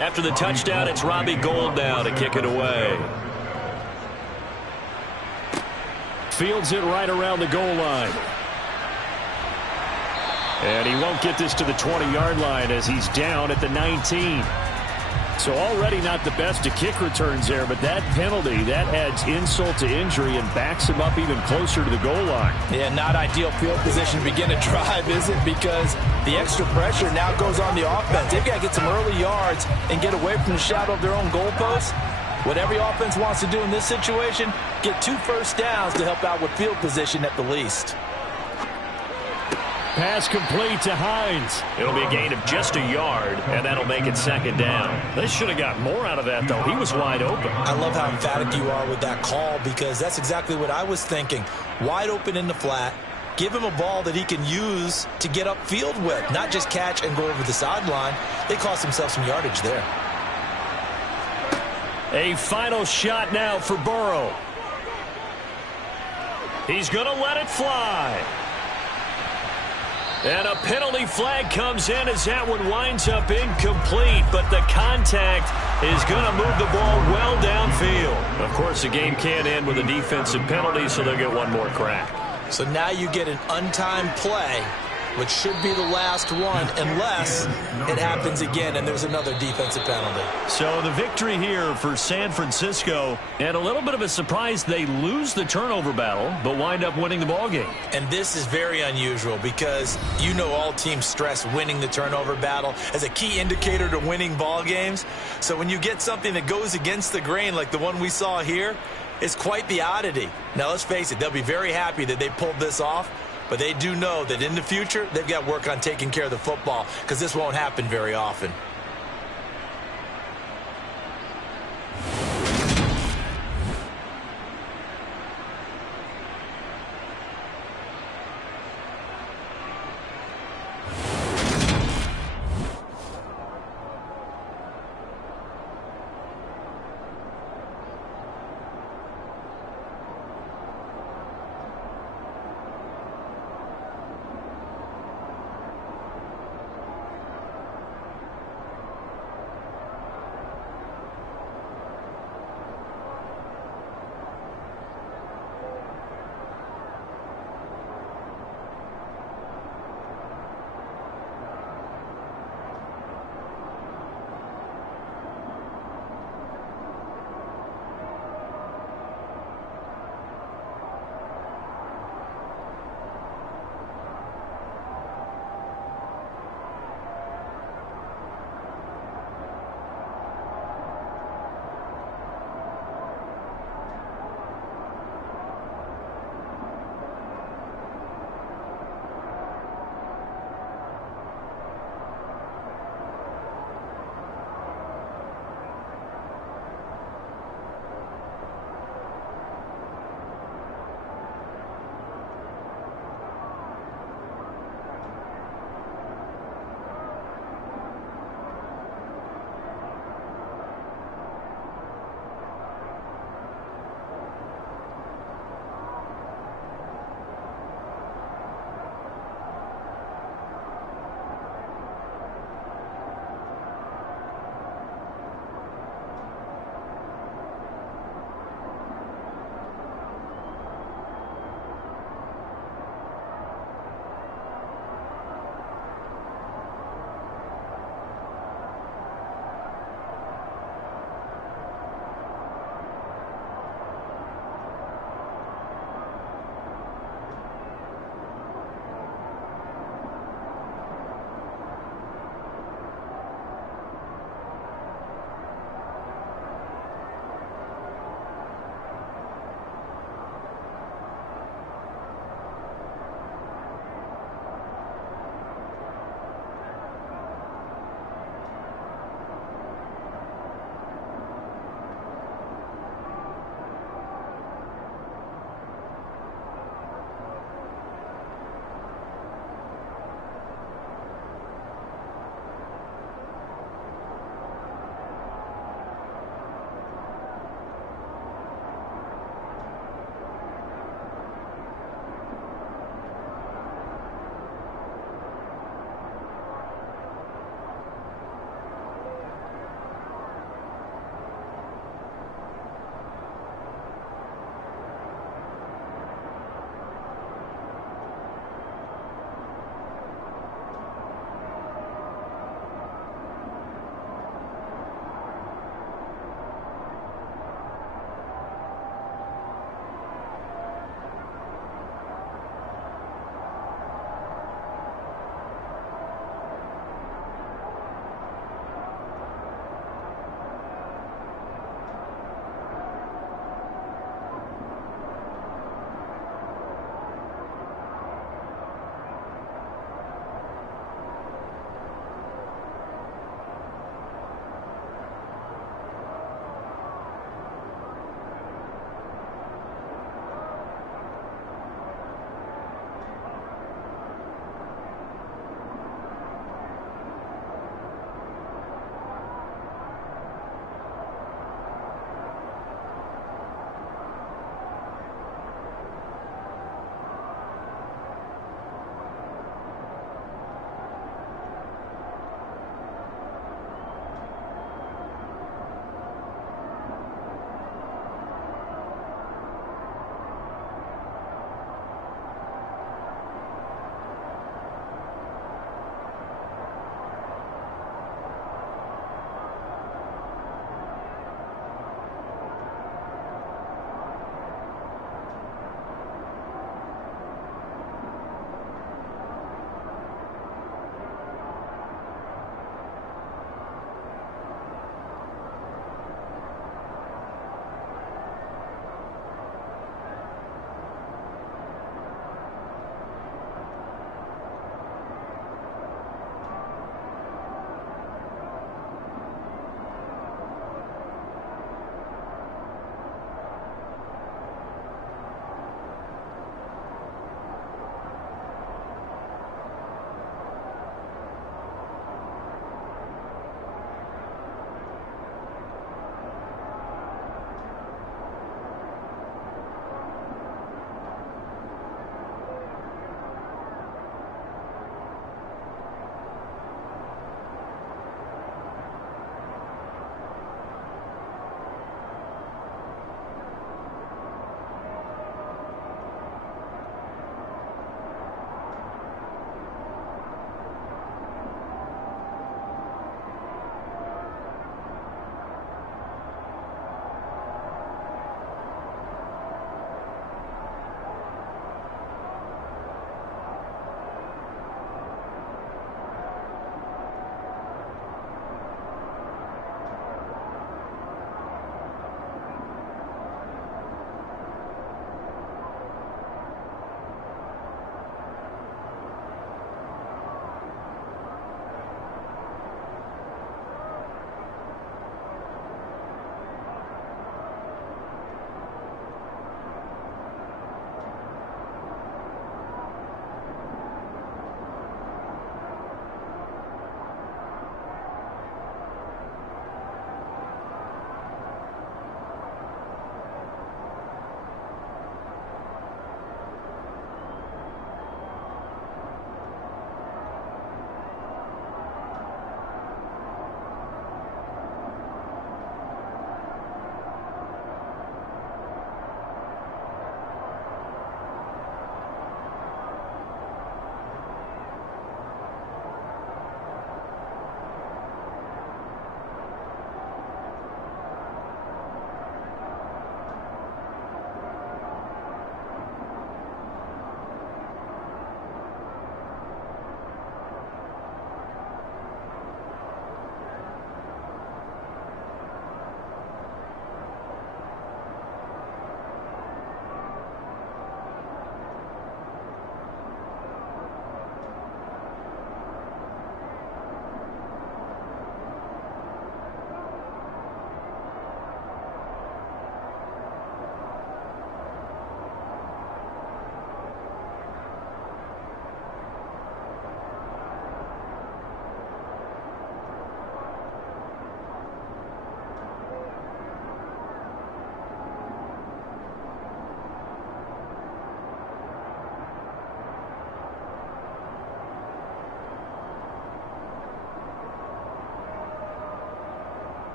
After the touchdown, it's Robbie Gould now to kick it away. Fields it right around the goal line. And he won't get this to the 20-yard line as he's down at the 19. So already not the best of kick returns there, but that penalty, that adds insult to injury and backs him up even closer to the goal line. Yeah, not ideal field position to begin a drive, is it? Because the extra pressure now goes on the offense. They've got to get some early yards and get away from the shadow of their own goalposts. What every offense wants to do in this situation, get 2 first downs to help out with field position at the least. Pass complete to Hines. It'll be a gain of just a yard, and that'll make it second down. They should have got more out of that, though. He was wide open. I love how emphatic you are with that call because that's exactly what I was thinking. Wide open in the flat. Give him a ball that he can use to get upfield with, not just catch and go over the sideline. They cost themselves some yardage there. A final shot now for Burrow. He's going to let it fly. And a penalty flag comes in as that one winds up incomplete, but the contact is going to move the ball well downfield. Of course, the game can't end with a defensive penalty, so they'll get one more crack. So now you get an untimed play, which should be the last one, unless it happens again and there's another defensive penalty. So the victory here for San Francisco, and a little bit of a surprise, they lose the turnover battle, but wind up winning the ballgame. And this is very unusual because you know all teams stress winning the turnover battle as a key indicator to winning ball games. So when you get something that goes against the grain like the one we saw here, it's quite the oddity. Now let's face it, they'll be very happy that they pulled this off. But they do know that in the future, they've got work on taking care of the football because this won't happen very often.